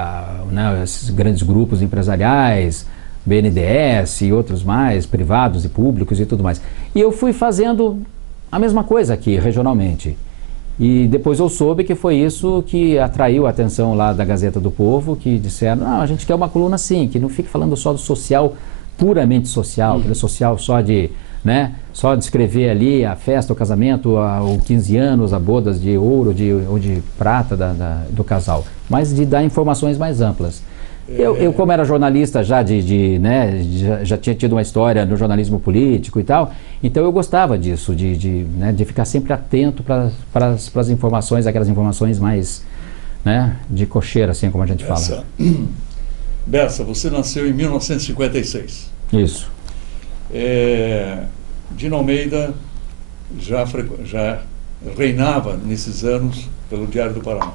esses grandes grupos empresariais, BNDES e outros mais, privados e públicos e tudo mais. E eu fui fazendo a mesma coisa aqui, regionalmente. E depois eu soube que foi isso que atraiu a atenção lá da Gazeta do Povo, que disseram, a gente quer uma coluna assim, que não fique falando só do social, puramente social, aquele social só de escrever ali a festa, o casamento, os 15 anos, a bodas de ouro ou de prata do casal, mas de dar informações mais amplas. Eu como era jornalista já já tinha tido uma história no jornalismo político e tal, então eu gostava disso, de ficar sempre atento para as informações, aquelas informações mais, de cocheira, assim como a gente fala. Bessa, você nasceu em 1956. Isso. Dino Almeida já reinava nesses anos pelo Diário do Paraná.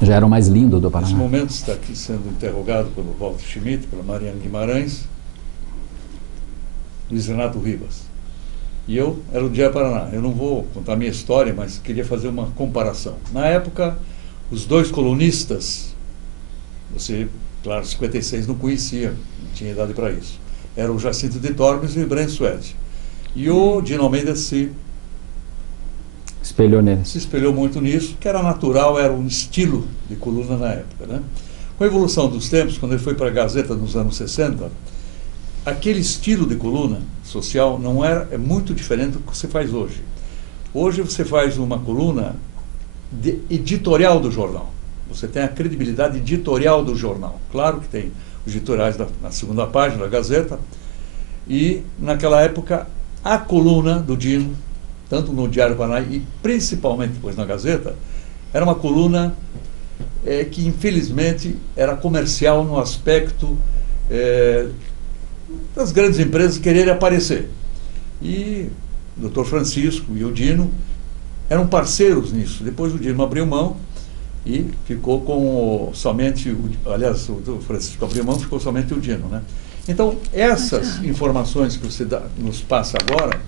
Já era o mais lindo do Paraná. Nesse momento está aqui sendo interrogado pelo Walter Schmidt, pela Mariana Guimarães, Luiz Renato Rivas. E eu era o Diário do Paraná. Eu não vou contar a minha história, mas queria fazer uma comparação. Na época, os dois colunistas, você, claro, 56 não conhecia, não tinha idade para isso. Era o Jacinto de Tormes e o Ibrahim Suede. E o Dino Almeida se espelhou muito nisso, que era natural, era um estilo de coluna na época, né? Com a evolução dos tempos, quando ele foi para a Gazeta nos anos 60, aquele estilo de coluna social é muito diferente do que você faz hoje. Hoje você faz uma coluna editorial do jornal. Você tem a credibilidade editorial do jornal. Claro que tem os editoriais na segunda página da Gazeta. E, naquela época, a coluna do Dino, tanto no Diário do Paraná e principalmente depois na Gazeta, era uma coluna que, infelizmente, era comercial no aspecto das grandes empresas quererem aparecer. E o Dr. Francisco e o Dino eram parceiros nisso. Depois o Dino abriu mão e ficou com somente, aliás, o Francisco abriu mão, ficou somente o Dino, né? Então, essas informações que você nos passa agora,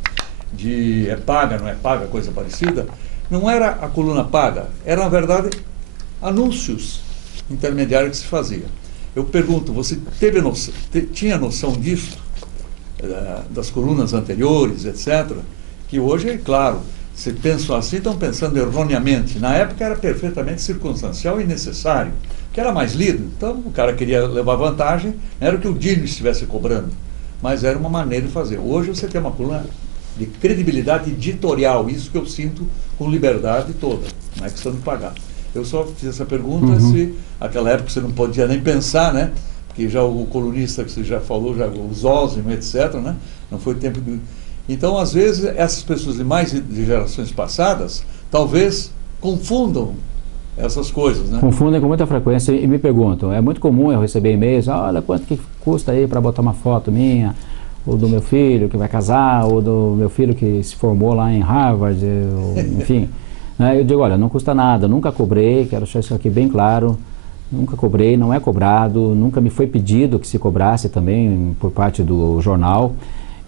de paga, não é paga, coisa parecida, não era a coluna paga, era, na verdade, anúncios intermediários que se fazia. Eu pergunto, você tinha noção disso, das colunas anteriores, etc., que hoje, claro, se pensam assim, estão pensando erroneamente. Na época era perfeitamente circunstancial e necessário, que era mais lido. Então o cara queria levar vantagem, era o que o Dino estivesse cobrando, mas era uma maneira de fazer. Hoje você tem uma coluna de credibilidade editorial, isso que eu sinto com liberdade toda, não é questão de pagar. Eu só fiz essa pergunta se naquela época você não podia nem pensar, né? Porque já o colunista que você já falou, já o Zósimo, etc., né? Não foi tempo de... Então, às vezes, essas pessoas de gerações passadas, talvez confundam essas coisas, né? Confundem com muita frequência e me perguntam. É muito comum eu receber e-mails, olha quanto que custa aí para botar uma foto minha, ou do meu filho que vai casar, ou do meu filho que se formou lá em Harvard, enfim, Eu digo, olha, não custa nada, nunca cobrei, quero deixar isso aqui bem claro, nunca cobrei, não é cobrado, nunca me foi pedido que se cobrasse também por parte do jornal.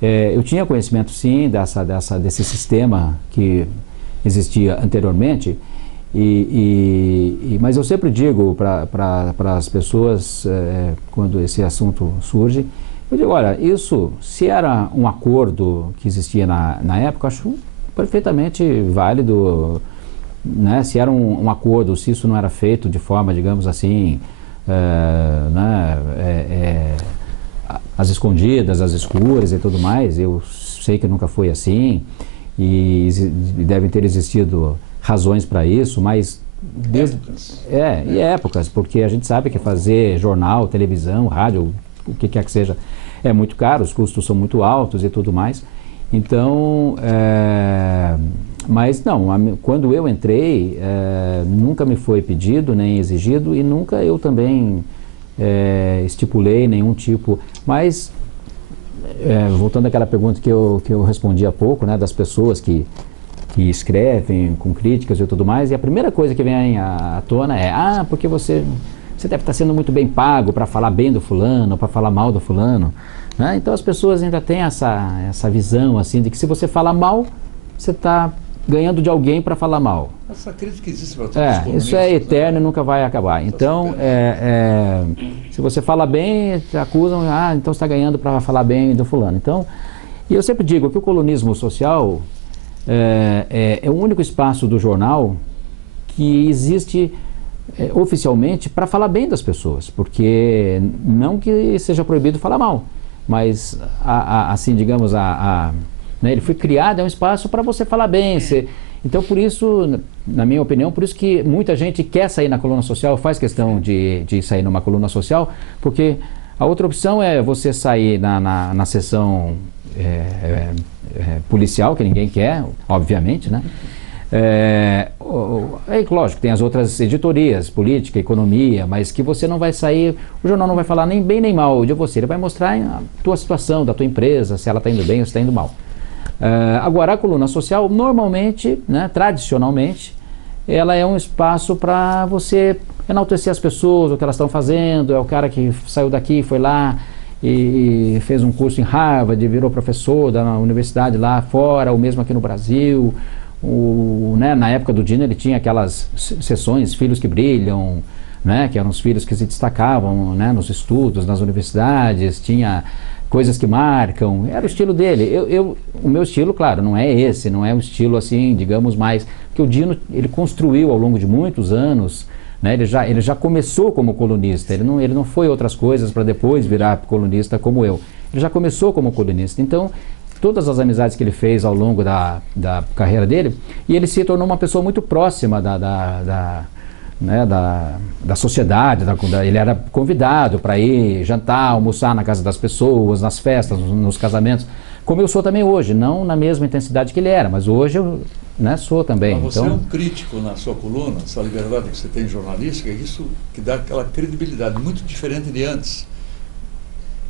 Eu tinha conhecimento sim desse sistema que existia anteriormente, mas eu sempre digo para as pessoas, quando esse assunto surge, eu digo, olha, isso, se era um acordo que existia na época, eu acho perfeitamente válido, né? Se era um acordo, se isso não era feito de forma, digamos assim, às escondidas, às escuras e tudo mais, eu sei que nunca foi assim, e devem ter existido razões para isso, mas épocas, porque a gente sabe que fazer jornal, televisão, rádio, o que quer que seja, é muito caro, os custos são muito altos e tudo mais. Então, mas não, quando eu entrei, nunca me foi pedido nem exigido, e nunca eu também estipulei nenhum tipo, mas voltando àquela pergunta que eu respondi há pouco, né, das pessoas que escrevem com críticas e tudo mais, e a primeira coisa que vem à tona é, porque você deve estar sendo muito bem pago para falar bem do fulano, para falar mal do fulano, né? Então as pessoas ainda têm essa visão assim de que se você falar mal, você está ganhando de alguém para falar mal. Essa crítica existe para todos os comunistas, isso é eterno, né? E nunca vai acabar. Então, se você fala bem, te acusam, então você está ganhando para falar bem do fulano. Então, e eu sempre digo que o colunismo social é o único espaço do jornal que existe oficialmente para falar bem das pessoas, porque não que seja proibido falar mal, mas assim, digamos, né, ele foi criado, é um espaço para você falar bem. Então, por isso, na minha opinião, por isso que muita gente quer sair na coluna social, faz questão de sair numa coluna social, porque a outra opção é você sair na sessão policial, que ninguém quer, obviamente, né? Lógico, tem as outras editorias, política, economia, mas que você não vai sair, o jornal não vai falar nem bem nem mal de você, ele vai mostrar a tua situação, da tua empresa, se ela está indo bem ou se está indo mal. Agora, a coluna social, normalmente, né, tradicionalmente, ela é um espaço para você enaltecer as pessoas, o que elas estão fazendo, é o cara que saiu daqui, foi lá e fez um curso em Harvard, virou professor da universidade lá fora, ou mesmo aqui no Brasil. Né, na época do Dino ele tinha aquelas sessões Filhos que Brilham, né, que eram os filhos que se destacavam, né, nos estudos, nas universidades, tinha coisas que marcam, era o estilo dele. O meu estilo, claro, não é esse, não é um estilo assim, digamos, mais, porque o Dino ele construiu ao longo de muitos anos, né, ele já começou como colunista, ele não foi outras coisas para depois virar colunista como eu, ele já começou como colunista. Então, todas as amizades que ele fez ao longo da carreira dele, e ele se tornou uma pessoa muito próxima da sociedade, ele era convidado para ir jantar, almoçar na casa das pessoas, nas festas, nos casamentos, como eu sou também hoje, não na mesma intensidade que ele era, mas hoje eu, né, sou também. Mas você é um crítico na sua coluna, essa liberdade que você tem jornalística, isso que dá aquela credibilidade muito diferente de antes,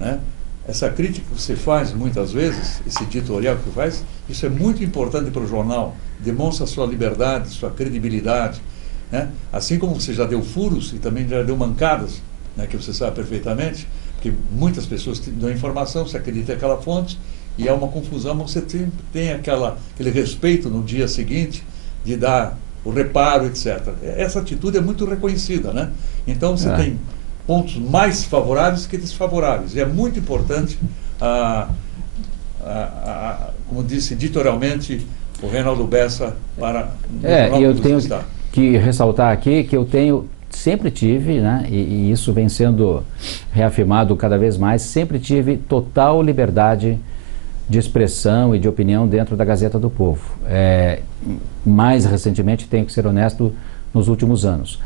né? Essa crítica que você faz muitas vezes, esse editorial que faz, isso é muito importante para o jornal, demonstra a sua liberdade, sua credibilidade, né? Assim como você já deu furos e também já deu mancadas, né, que você sabe perfeitamente, porque muitas pessoas dão informação, você acredita naquela fonte e é uma confusão, mas você tem aquele respeito no dia seguinte de dar o reparo, etc. Essa atitude é muito reconhecida, né? Então você tem pontos mais favoráveis que desfavoráveis. E é muito importante, como disse editorialmente o Reinaldo Bessa, para eu tenho que ressaltar aqui que eu sempre tive, né, e isso vem sendo reafirmado cada vez mais, sempre tive total liberdade de expressão e de opinião dentro da Gazeta do Povo. Mais recentemente, tenho que ser honesto, nos últimos anos.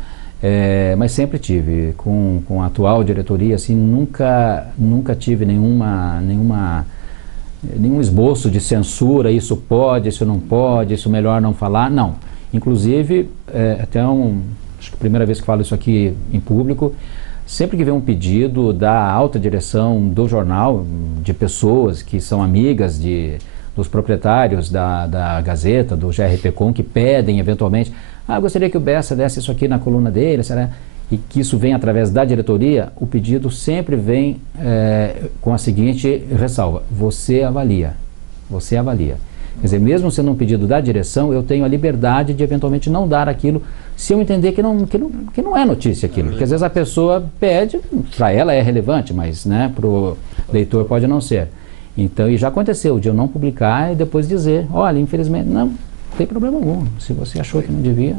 Mas sempre tive, com a atual diretoria, assim, nunca tive nenhum esboço de censura, isso pode, isso não pode, isso melhor não falar, não. Inclusive, acho que a primeira vez que falo isso aqui em público, sempre que vem um pedido da alta direção do jornal, de pessoas que são amigas dos proprietários da Gazeta, do GRP.com, que pedem eventualmente, eu gostaria que o Bessa desse isso aqui na coluna dele, será? E que isso vem através da diretoria, o pedido sempre vem com a seguinte ressalva: você avalia. Você avalia. Quer dizer, mesmo sendo um pedido da direção, eu tenho a liberdade de eventualmente não dar aquilo, se eu entender que não é notícia aquilo. Porque às vezes a pessoa pede, para ela é relevante, mas né, para o leitor pode não ser. Então, e já aconteceu de eu não publicar e depois dizer, olha, infelizmente, não tem problema algum. Se você achou que não devia,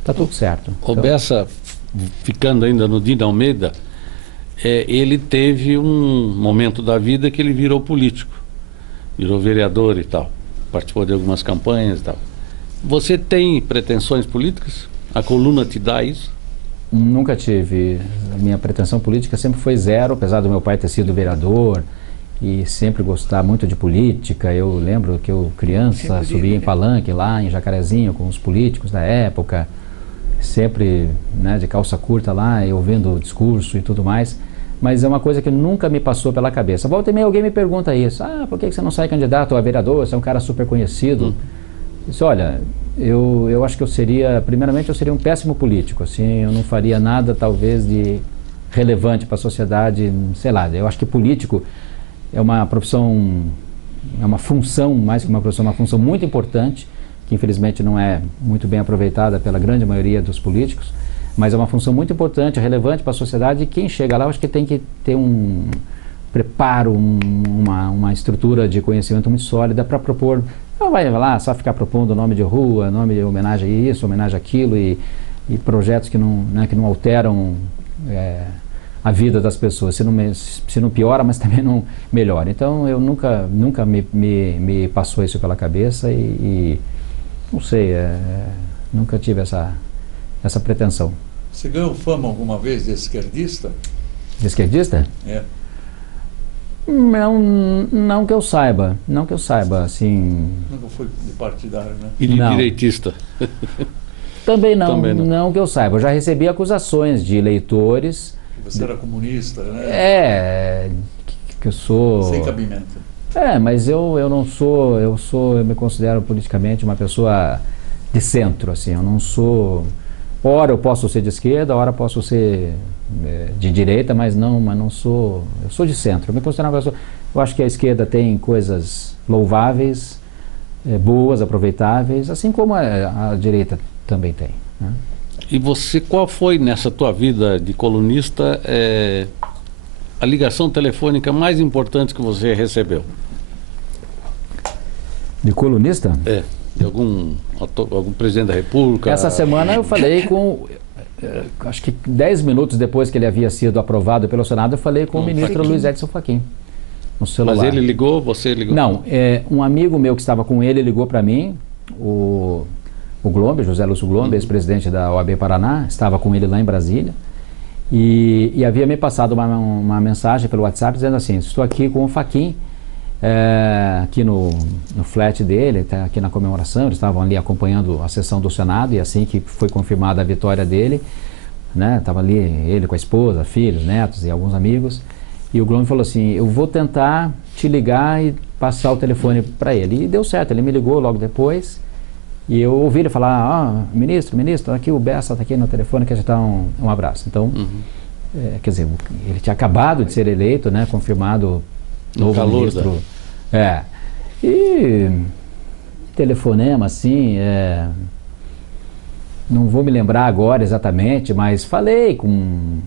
está tudo certo. O Bessa, ficando ainda no Dino Almeida, ele teve um momento da vida que ele virou político, virou vereador e tal, participou de algumas campanhas e tal. Você tem pretensões políticas? A coluna te dá isso? Nunca tive. A minha pretensão política sempre foi zero, apesar do meu pai ter sido vereador e sempre gostar muito de política. Eu lembro que eu, criança, subia em palanque lá em Jacarezinho com os políticos da época, sempre né, de calça curta lá, e ouvindo o discurso e tudo mais. Mas é uma coisa que nunca me passou pela cabeça. Volta e meia alguém me pergunta isso. Por que você não sai candidato a vereador? Você é um cara super conhecido. Disse, olha, eu acho que primeiramente eu seria um péssimo político. Assim, eu não faria nada talvez de relevante para a sociedade, sei lá. Eu acho que político é uma profissão, é uma função, mais que uma profissão, uma função muito importante, que infelizmente não é muito bem aproveitada pela grande maioria dos políticos, mas é uma função muito importante, relevante para a sociedade, e quem chega lá, eu acho que tem que ter um preparo, uma estrutura de conhecimento muito sólida para propor. Não vai lá só ficar propondo nome de rua, nome de homenagem a isso, homenagem àquilo, e projetos que não alteram a vida das pessoas, se não piora, mas também não melhora. Então eu nunca me passou isso pela cabeça e não sei, nunca tive essa pretensão. Você ganhou fama alguma vez de esquerdista? De esquerdista? É. Não que eu saiba, assim... Nunca foi de partidário, né? E de Não. direitista? Também não, Também não que eu saiba. Eu já recebi acusações de eleitores... Que você era comunista, né? Que eu sou... Sem cabimento. Mas eu não sou, eu me considero politicamente uma pessoa de centro, assim, eu não sou... Ora eu posso ser de esquerda, ora posso ser de direita, mas não sou... Eu sou de centro, eu me considero uma pessoa... Eu acho que a esquerda tem coisas louváveis, boas, aproveitáveis, assim como a direita também tem, né? E você, qual foi nessa tua vida de colunista a ligação telefônica mais importante que você recebeu? De colunista? De algum presidente da República? Essa semana eu falei com... acho que 10 minutos depois que ele havia sido aprovado pelo Senado, eu falei com o ministro Luiz Edson Fachin, no celular. Mas ele ligou, você ligou? Não, um amigo meu que estava com ele ligou para mim, o Glombe, José Lúcio Glombe, ex-presidente da OAB Paraná, estava com ele lá em Brasília, e havia me passado uma mensagem pelo WhatsApp dizendo assim, estou aqui com o Fachin, aqui no flat dele, tá aqui na comemoração, eles estavam ali acompanhando a sessão do Senado, e assim que foi confirmada a vitória dele, né, estava ali ele com a esposa, filhos, netos e alguns amigos, e o Glombe falou assim, eu vou tentar te ligar e passar o telefone para ele, e deu certo, ele me ligou logo depois, e eu ouvi ele falar, ministro, aqui o Bessa está aqui no telefone, quer te dar um abraço. Então, quer dizer, ele tinha acabado de ser eleito, né, confirmado novo ministro. E telefonema, assim, não vou me lembrar agora exatamente, mas falei com,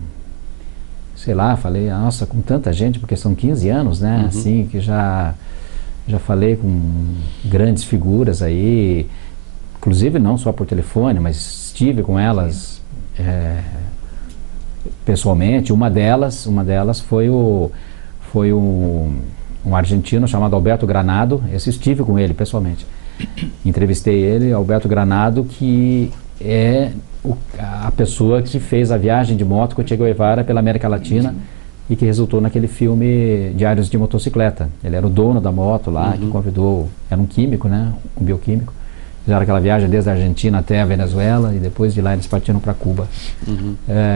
sei lá, nossa, com tanta gente, porque são 15 anos, né, assim, que já falei com grandes figuras aí, inclusive não só por telefone, mas estive com elas pessoalmente. Uma delas foi um argentino chamado Alberto Granado. Esse estive com ele pessoalmente. Entrevistei ele, Alberto Granado, que é a pessoa que fez a viagem de moto com o Che Guevara pela América Latina e que resultou naquele filme Diários de Motocicleta. Ele era o dono da moto lá, que convidou, era um químico, né, um bioquímico. Fizeram aquela viagem desde a Argentina até a Venezuela e depois de lá eles partiram para Cuba.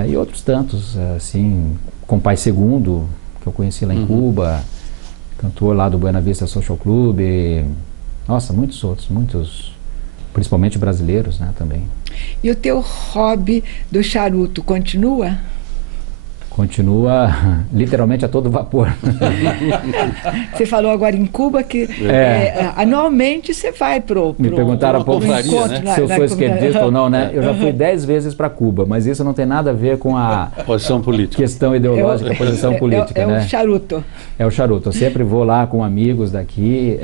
E outros tantos, assim, Compai Segundo, que eu conheci lá em Cuba, cantor lá do Buena Vista Social Club, Nossa, muitos outros, muitos, principalmente brasileiros, né, também. E o teu hobby do charuto continua? Continua literalmente a todo vapor. Você falou agora em Cuba que anualmente você vai Me perguntaram há pouco encontro, se eu sou esquerdista ou não, né? Eu já fui 10 vezes para Cuba, mas isso não tem nada a ver com a posição política, questão ideológica, posição política, né? É o charuto. É o charuto. Eu sempre vou lá com amigos daqui,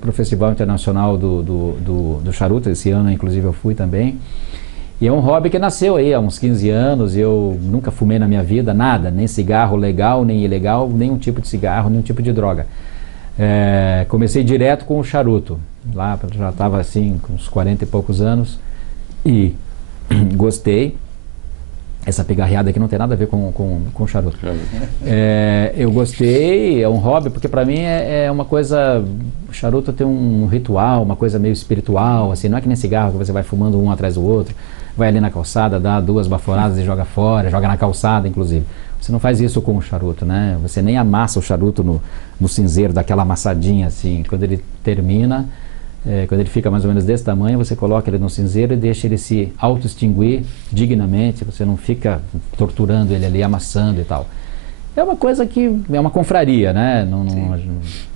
para o Festival Internacional do Charuto. Esse ano, inclusive, eu fui também. E é um hobby que nasceu aí há uns 15 anos. Eu nunca fumei na minha vida nada, nem cigarro legal, nem ilegal, nenhum tipo de cigarro, nenhum tipo de droga. Comecei direto com o charuto. Lá já estava assim, com uns 40 e poucos anos. E gostei. Essa pigarreada aqui não tem nada a ver com charuto. Eu gostei, é um hobby, porque para mim é uma coisa... O charuto tem um ritual, uma coisa meio espiritual, assim, não é que nem cigarro que você vai fumando um atrás do outro, vai ali na calçada, dá 2 baforadas e joga fora, joga na calçada, inclusive. Você não faz isso com o charuto, né? Você nem amassa o charuto no cinzeiro, daquela amassadinha, assim. Quando ele termina... quando ele fica mais ou menos desse tamanho, você coloca ele no cinzeiro e deixa ele se auto-extinguir dignamente. Você não fica torturando ele ali, amassando e tal. É uma coisa que é uma confraria, né?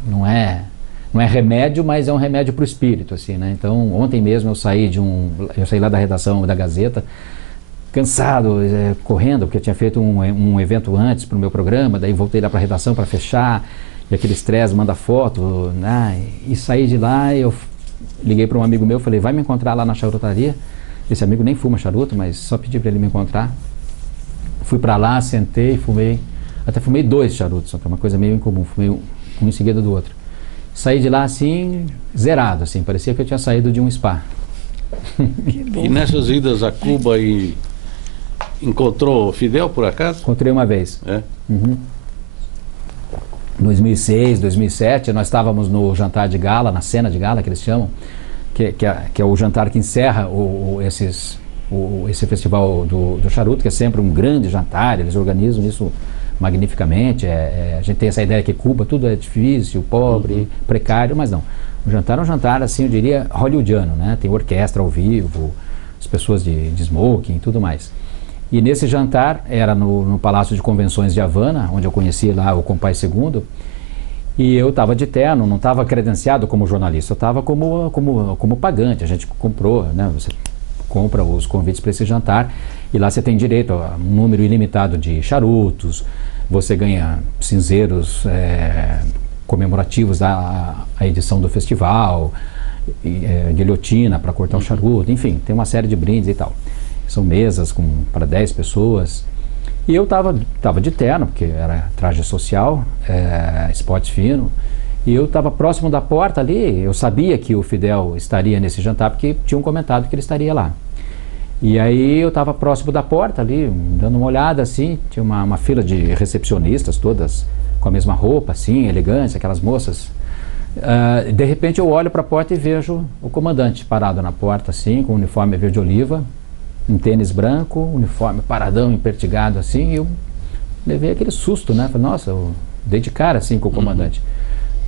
Não é remédio, mas é um remédio para o espírito, assim, né? Então, ontem mesmo eu saí lá da redação da Gazeta, cansado, correndo, porque eu tinha feito um evento antes para o meu programa, daí voltei lá para a redação para fechar, e aquele estresse, manda foto, né? E saí de lá, eu liguei para um amigo meu, falei, vai me encontrar lá na charutaria. Esse amigo nem fuma charuto, mas só pedi para ele me encontrar. Fui para lá, sentei, fumei, até fumei 2 charutos, só que é uma coisa meio incomum, fumei um em seguida do outro. Saí de lá assim, zerado, assim, parecia que eu tinha saído de um spa. E nessas idas a Cuba, encontrou Fidel por acaso? Encontrei uma vez. Uhum. 2006, 2007, nós estávamos no jantar de gala, na cena de gala que eles chamam, que é o jantar que encerra esse festival do charuto, que é sempre um grande jantar, eles organizam isso magnificamente. A gente tem essa ideia que Cuba tudo é difícil, pobre, precário, mas não. O jantar é um jantar, assim, eu diria, hollywoodiano, né? Tem orquestra ao vivo, as pessoas de smoking e tudo mais. E nesse jantar, era no Palácio de Convenções de Havana, onde eu conheci lá o Compai II, e eu estava de terno, não estava credenciado como jornalista, eu estava como pagante. A gente comprou, né? Você compra os convites para esse jantar, e lá você tem direito a um número ilimitado de charutos, você ganha cinzeiros comemorativos da edição do festival, guilhotina para cortar o charuto, enfim, tem uma série de brindes e tal. São mesas para 10 pessoas. E eu estava de terno, porque era traje social, spot fino. E eu estava próximo da porta ali. Eu sabia que o Fidel estaria nesse jantar, porque tinham comentado que ele estaria lá. E aí eu estava próximo da porta ali, dando uma olhada assim. Tinha uma fila de recepcionistas, todas com a mesma roupa, assim, elegância, aquelas moças. De repente eu olho para a porta e vejo o comandante parado na porta, assim, com o uniforme verde-oliva, um tênis branco, uniforme paradão, empertigado assim, e eu levei aquele susto, né? Falei, nossa, eu dei de cara assim com o comandante,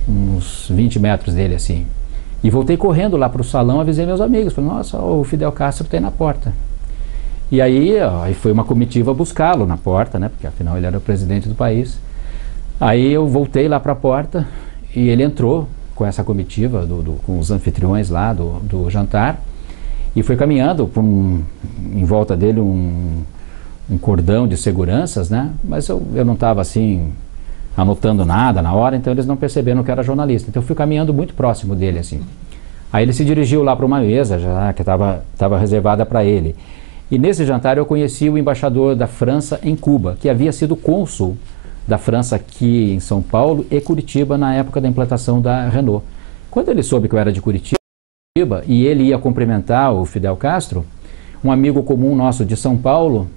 uns 20 metros dele assim. E voltei correndo lá para o salão, avisei meus amigos, falei, nossa, o Fidel Castro está aí na porta. E aí foi uma comitiva buscá-lo na porta, né? Porque afinal ele era o presidente do país. Aí eu voltei lá para a porta e ele entrou com essa comitiva, com os anfitriões lá do jantar. E foi caminhando em volta dele um cordão de seguranças, né? Mas eu não estava assim anotando nada na hora, então eles não perceberam que eu era jornalista. Então eu fui caminhando muito próximo dele, assim. Aí ele se dirigiu lá para uma mesa já que estava reservada para ele. E nesse jantar eu conheci o embaixador da França em Cuba, que havia sido cônsul da França aqui em São Paulo e Curitiba na época da implantação da Renault. Quando ele soube que eu era de Curitiba, e ele ia cumprimentar o Fidel Castro, um amigo comum nosso de São Paulo,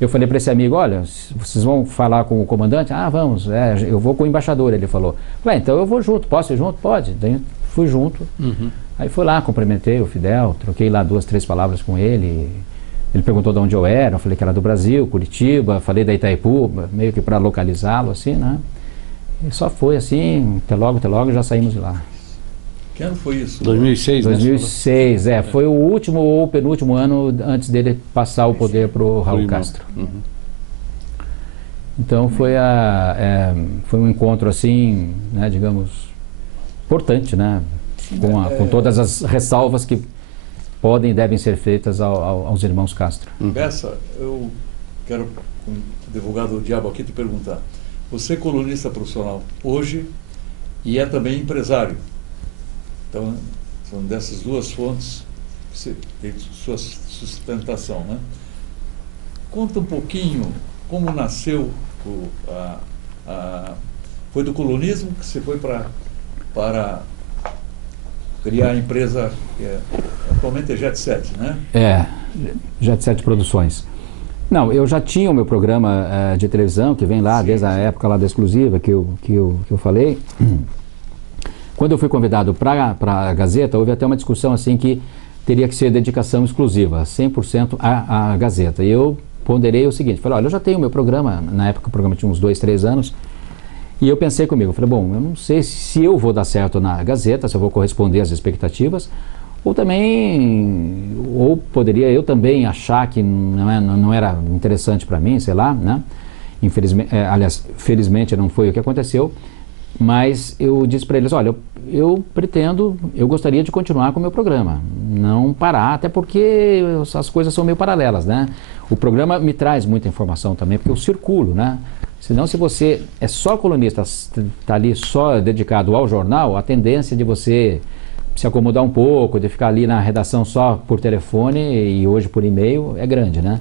eu falei para esse amigo, olha, vocês vão falar com o comandante? Ah, vamos, eu vou com o embaixador, ele falou. Então eu vou junto, posso ir junto? Pode. Daí fui junto, aí fui lá, cumprimentei o Fidel, troquei lá 2, 3 palavras com ele. Ele perguntou de onde eu era, eu falei que era do Brasil, Curitiba, falei da Itaipu, meio que para localizá-lo, assim, né? E só foi assim, até logo, já saímos de lá. Que ano foi isso? 2006, né? 2006, foi o último ou penúltimo ano antes dele passar o poder para o Raul Castro. Então foi um encontro assim, né, digamos, importante, né, com todas as ressalvas que podem e devem ser feitas aos irmãos Castro. Bessa, eu quero, com o advogado do diabo aqui, te perguntar. Você é colunista profissional hoje e é também empresário. Então, são dessas duas fontes que você tem sua sustentação, né? Conta um pouquinho como nasceu foi do colunismo que você foi para criar a empresa que atualmente é Jet Set, né? Jet Set Produções. Não, eu já tinha o meu programa de televisão, que vem lá desde a época lá da exclusiva que eu falei. Quando eu fui convidado para a Gazeta, houve até uma discussão assim que teria que ser dedicação exclusiva, 100% à Gazeta. E eu ponderei o seguinte, falei, olha, eu já tenho o meu programa, na época o programa tinha uns 2, 3 anos, e eu pensei comigo, falei, bom, eu não sei se eu vou dar certo na Gazeta, se eu vou corresponder às expectativas, ou poderia eu também achar que não era interessante para mim, sei lá, né? Infelizmente, felizmente não foi o que aconteceu, mas eu disse para eles, olha, eu gostaria de continuar com o meu programa, não parar, até porque as coisas são meio paralelas, né? O programa me traz muita informação também, porque eu circulo, né? Senão, se você é só colunista, está ali só dedicado ao jornal, a tendência de você se acomodar um pouco, de ficar ali na redação só por telefone e hoje por e-mail é grande, né?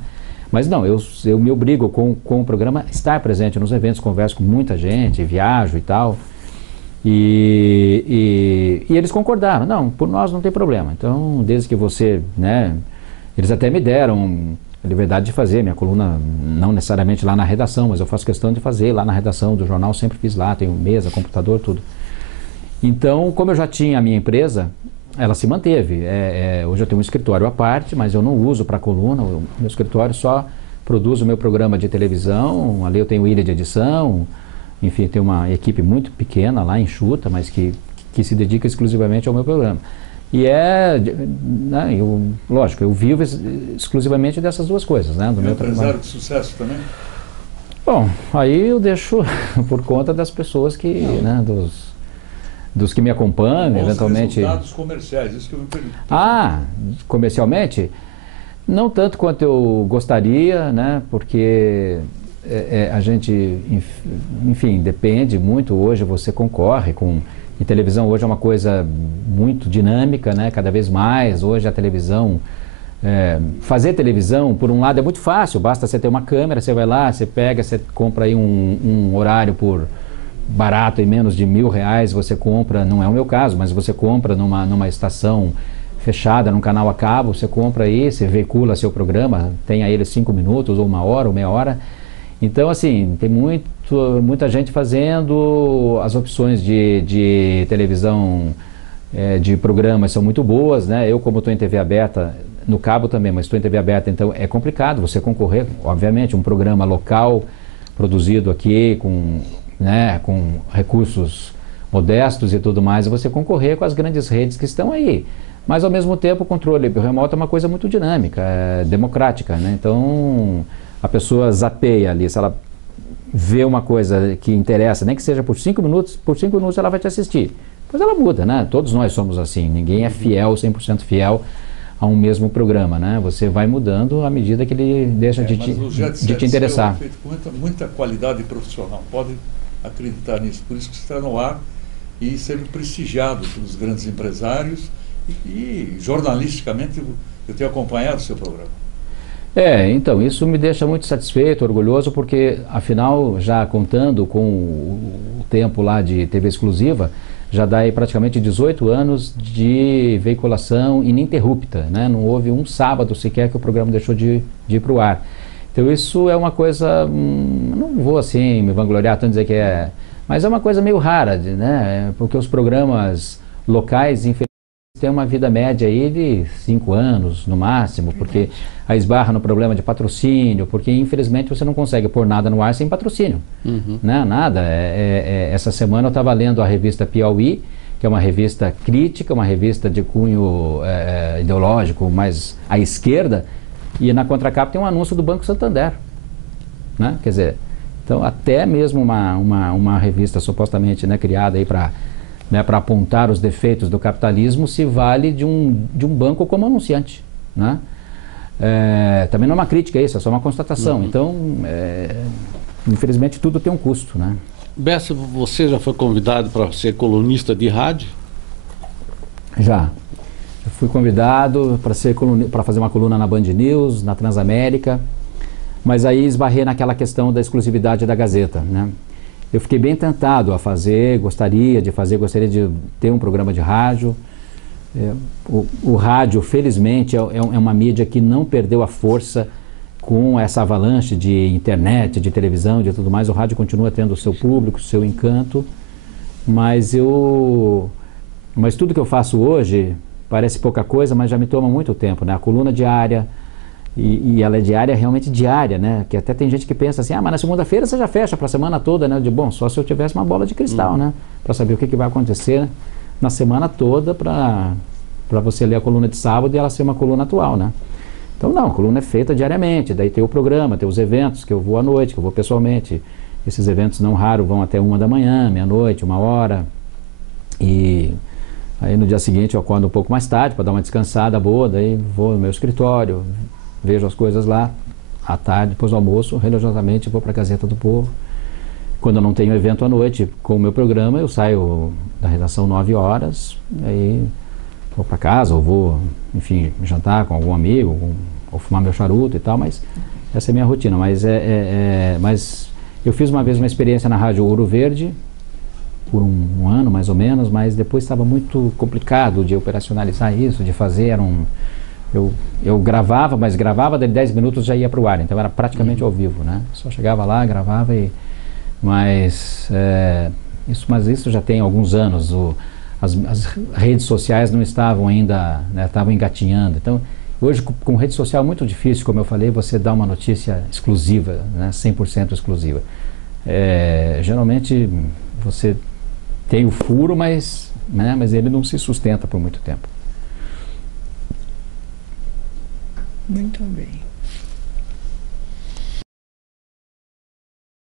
Mas não, eu me obrigo com o programa a estar presente nos eventos, converso com muita gente, viajo e tal. E eles concordaram, não, por nós não tem problema. Então, desde que você, né, eles até me deram a liberdade de fazer minha coluna, não necessariamente lá na redação, mas eu faço questão de fazer lá na redação do jornal, sempre fiz lá, tenho mesa, computador, tudo. Então, como eu já tinha a minha empresa, ela se manteve. Hoje eu tenho um escritório à parte, mas eu não uso para coluna, o meu escritório só produz o meu programa de televisão, ali eu tenho ilha de edição, enfim, tem uma equipe muito pequena lá, enxuta, mas que se dedica exclusivamente ao meu programa. E né, lógico, eu vivo exclusivamente dessas duas coisas, né? Do meu empresário de sucesso também? Bom, aí eu deixo por conta das pessoas que, né, dos que me acompanham, eventualmente. Resultados comerciais, isso que eu me pergunto. Comercialmente? Não tanto quanto eu gostaria, né? Porque a gente, enfim, depende muito. Hoje você concorre com... E televisão hoje é uma coisa muito dinâmica, né? Cada vez mais. Hoje a televisão... fazer televisão, por um lado, é muito fácil. Basta você ter uma câmera, você vai lá, você pega, você compra aí um horário por barato, em menos de R$1.000, você compra, não é o meu caso, mas você compra numa estação fechada, num canal a cabo, você compra aí, você veicula seu programa, tem aí 5 minutos, ou 1 hora, ou meia hora. Então, assim, tem muita gente fazendo, as opções de televisão, de programas são muito boas, né? Eu, como estou em TV aberta, no cabo também, mas estou em TV aberta, então é complicado você concorrer, obviamente, um programa local, produzido aqui, com recursos modestos e tudo mais, e você concorrer com as grandes redes que estão aí. Mas, ao mesmo tempo, o controle remoto é uma coisa muito dinâmica, democrática, né? Então, a pessoa zapeia ali, se ela vê uma coisa que interessa, nem que seja por 5 minutos ela vai te assistir. Depois ela muda, né? Todos nós somos assim, ninguém é fiel, 100% fiel a um mesmo programa, né? Você vai mudando à medida que ele deixa de te interessar. É feito com muita qualidade profissional, pode acreditar nisso, por isso que está no ar e sempre prestigiado pelos grandes empresários e jornalisticamente eu tenho acompanhado o seu programa. Então, isso me deixa muito satisfeito, orgulhoso, porque, afinal, já contando com o tempo lá de TV exclusiva, já dá aí praticamente 18 anos de veiculação ininterrupta, né? Não houve um sábado sequer que o programa deixou de ir para o ar. Então, isso é uma coisa, não vou assim me vangloriar tanto dizer que mas é uma coisa meio rara, né? Porque os programas locais, infelizmente, tem uma vida média aí de 5 anos no máximo, porque aí esbarra no problema de patrocínio, porque infelizmente você não consegue pôr nada no ar sem patrocínio, né? Nada. Essa semana eu estava lendo a revista Piauí, que é uma revista crítica, uma revista de cunho ideológico mais à esquerda, e na contracapa tem um anúncio do Banco Santander, né? Quer dizer, então até mesmo uma revista supostamente, né, criada aí para, né, para apontar os defeitos do capitalismo se vale de um banco como anunciante, né? Também não é uma crítica isso, é só uma constatação. Então, infelizmente, tudo tem um custo, né? Bessa, você já foi convidado para ser colunista de rádio? Já. Eu fui convidado para fazer uma coluna na Band News, na Transamérica, mas aí esbarrei naquela questão da exclusividade da Gazeta, né? Eu fiquei bem tentado a fazer, gostaria de ter um programa de rádio. O rádio, felizmente, é uma mídia que não perdeu a força com essa avalanche de internet, de televisão, de tudo mais. O rádio continua tendo o seu público, o seu encanto, mas tudo que eu faço hoje parece pouca coisa, mas já me toma muito tempo, né? A coluna diária, e ela é diária, realmente diária, né? Que até tem gente que pensa assim, mas na segunda-feira você já fecha para a semana toda, né? Bom, só se eu tivesse uma bola de cristal, né? Para saber o que vai acontecer na semana toda, para você ler a coluna de sábado e ela ser uma coluna atual, né? Então não, a coluna é feita diariamente, daí tem o programa, tem os eventos que eu vou à noite, que eu vou pessoalmente. Esses eventos não raro vão até 1 da manhã, meia-noite, 1h, e aí no dia seguinte eu acordo um pouco mais tarde para dar uma descansada boa, daí vou no meu escritório, vejo as coisas lá, à tarde, depois do almoço, religiosamente vou para a Gazeta do Povo. Quando eu não tenho evento à noite com o meu programa, eu saio da redação 9h, aí vou para casa, ou vou, enfim, jantar com algum amigo, ou fumar meu charuto e tal, mas essa é a minha rotina. Mas eu fiz uma vez uma experiência na Rádio Ouro Verde, por um ano mais ou menos, mas depois estava muito complicado de operacionalizar isso, de fazer, eu gravava, mas gravava, daí 10 minutos já ia para o ar, então era praticamente ao vivo, né? Só chegava lá, gravava mas isso já tem alguns anos. As redes sociais não estavam ainda, né, estavam engatinhando. Então, hoje com rede social é muito difícil, como eu falei, você dar uma notícia exclusiva, né, 100% exclusiva. Geralmente você tem o furo, mas ele não se sustenta por muito tempo. Muito bem.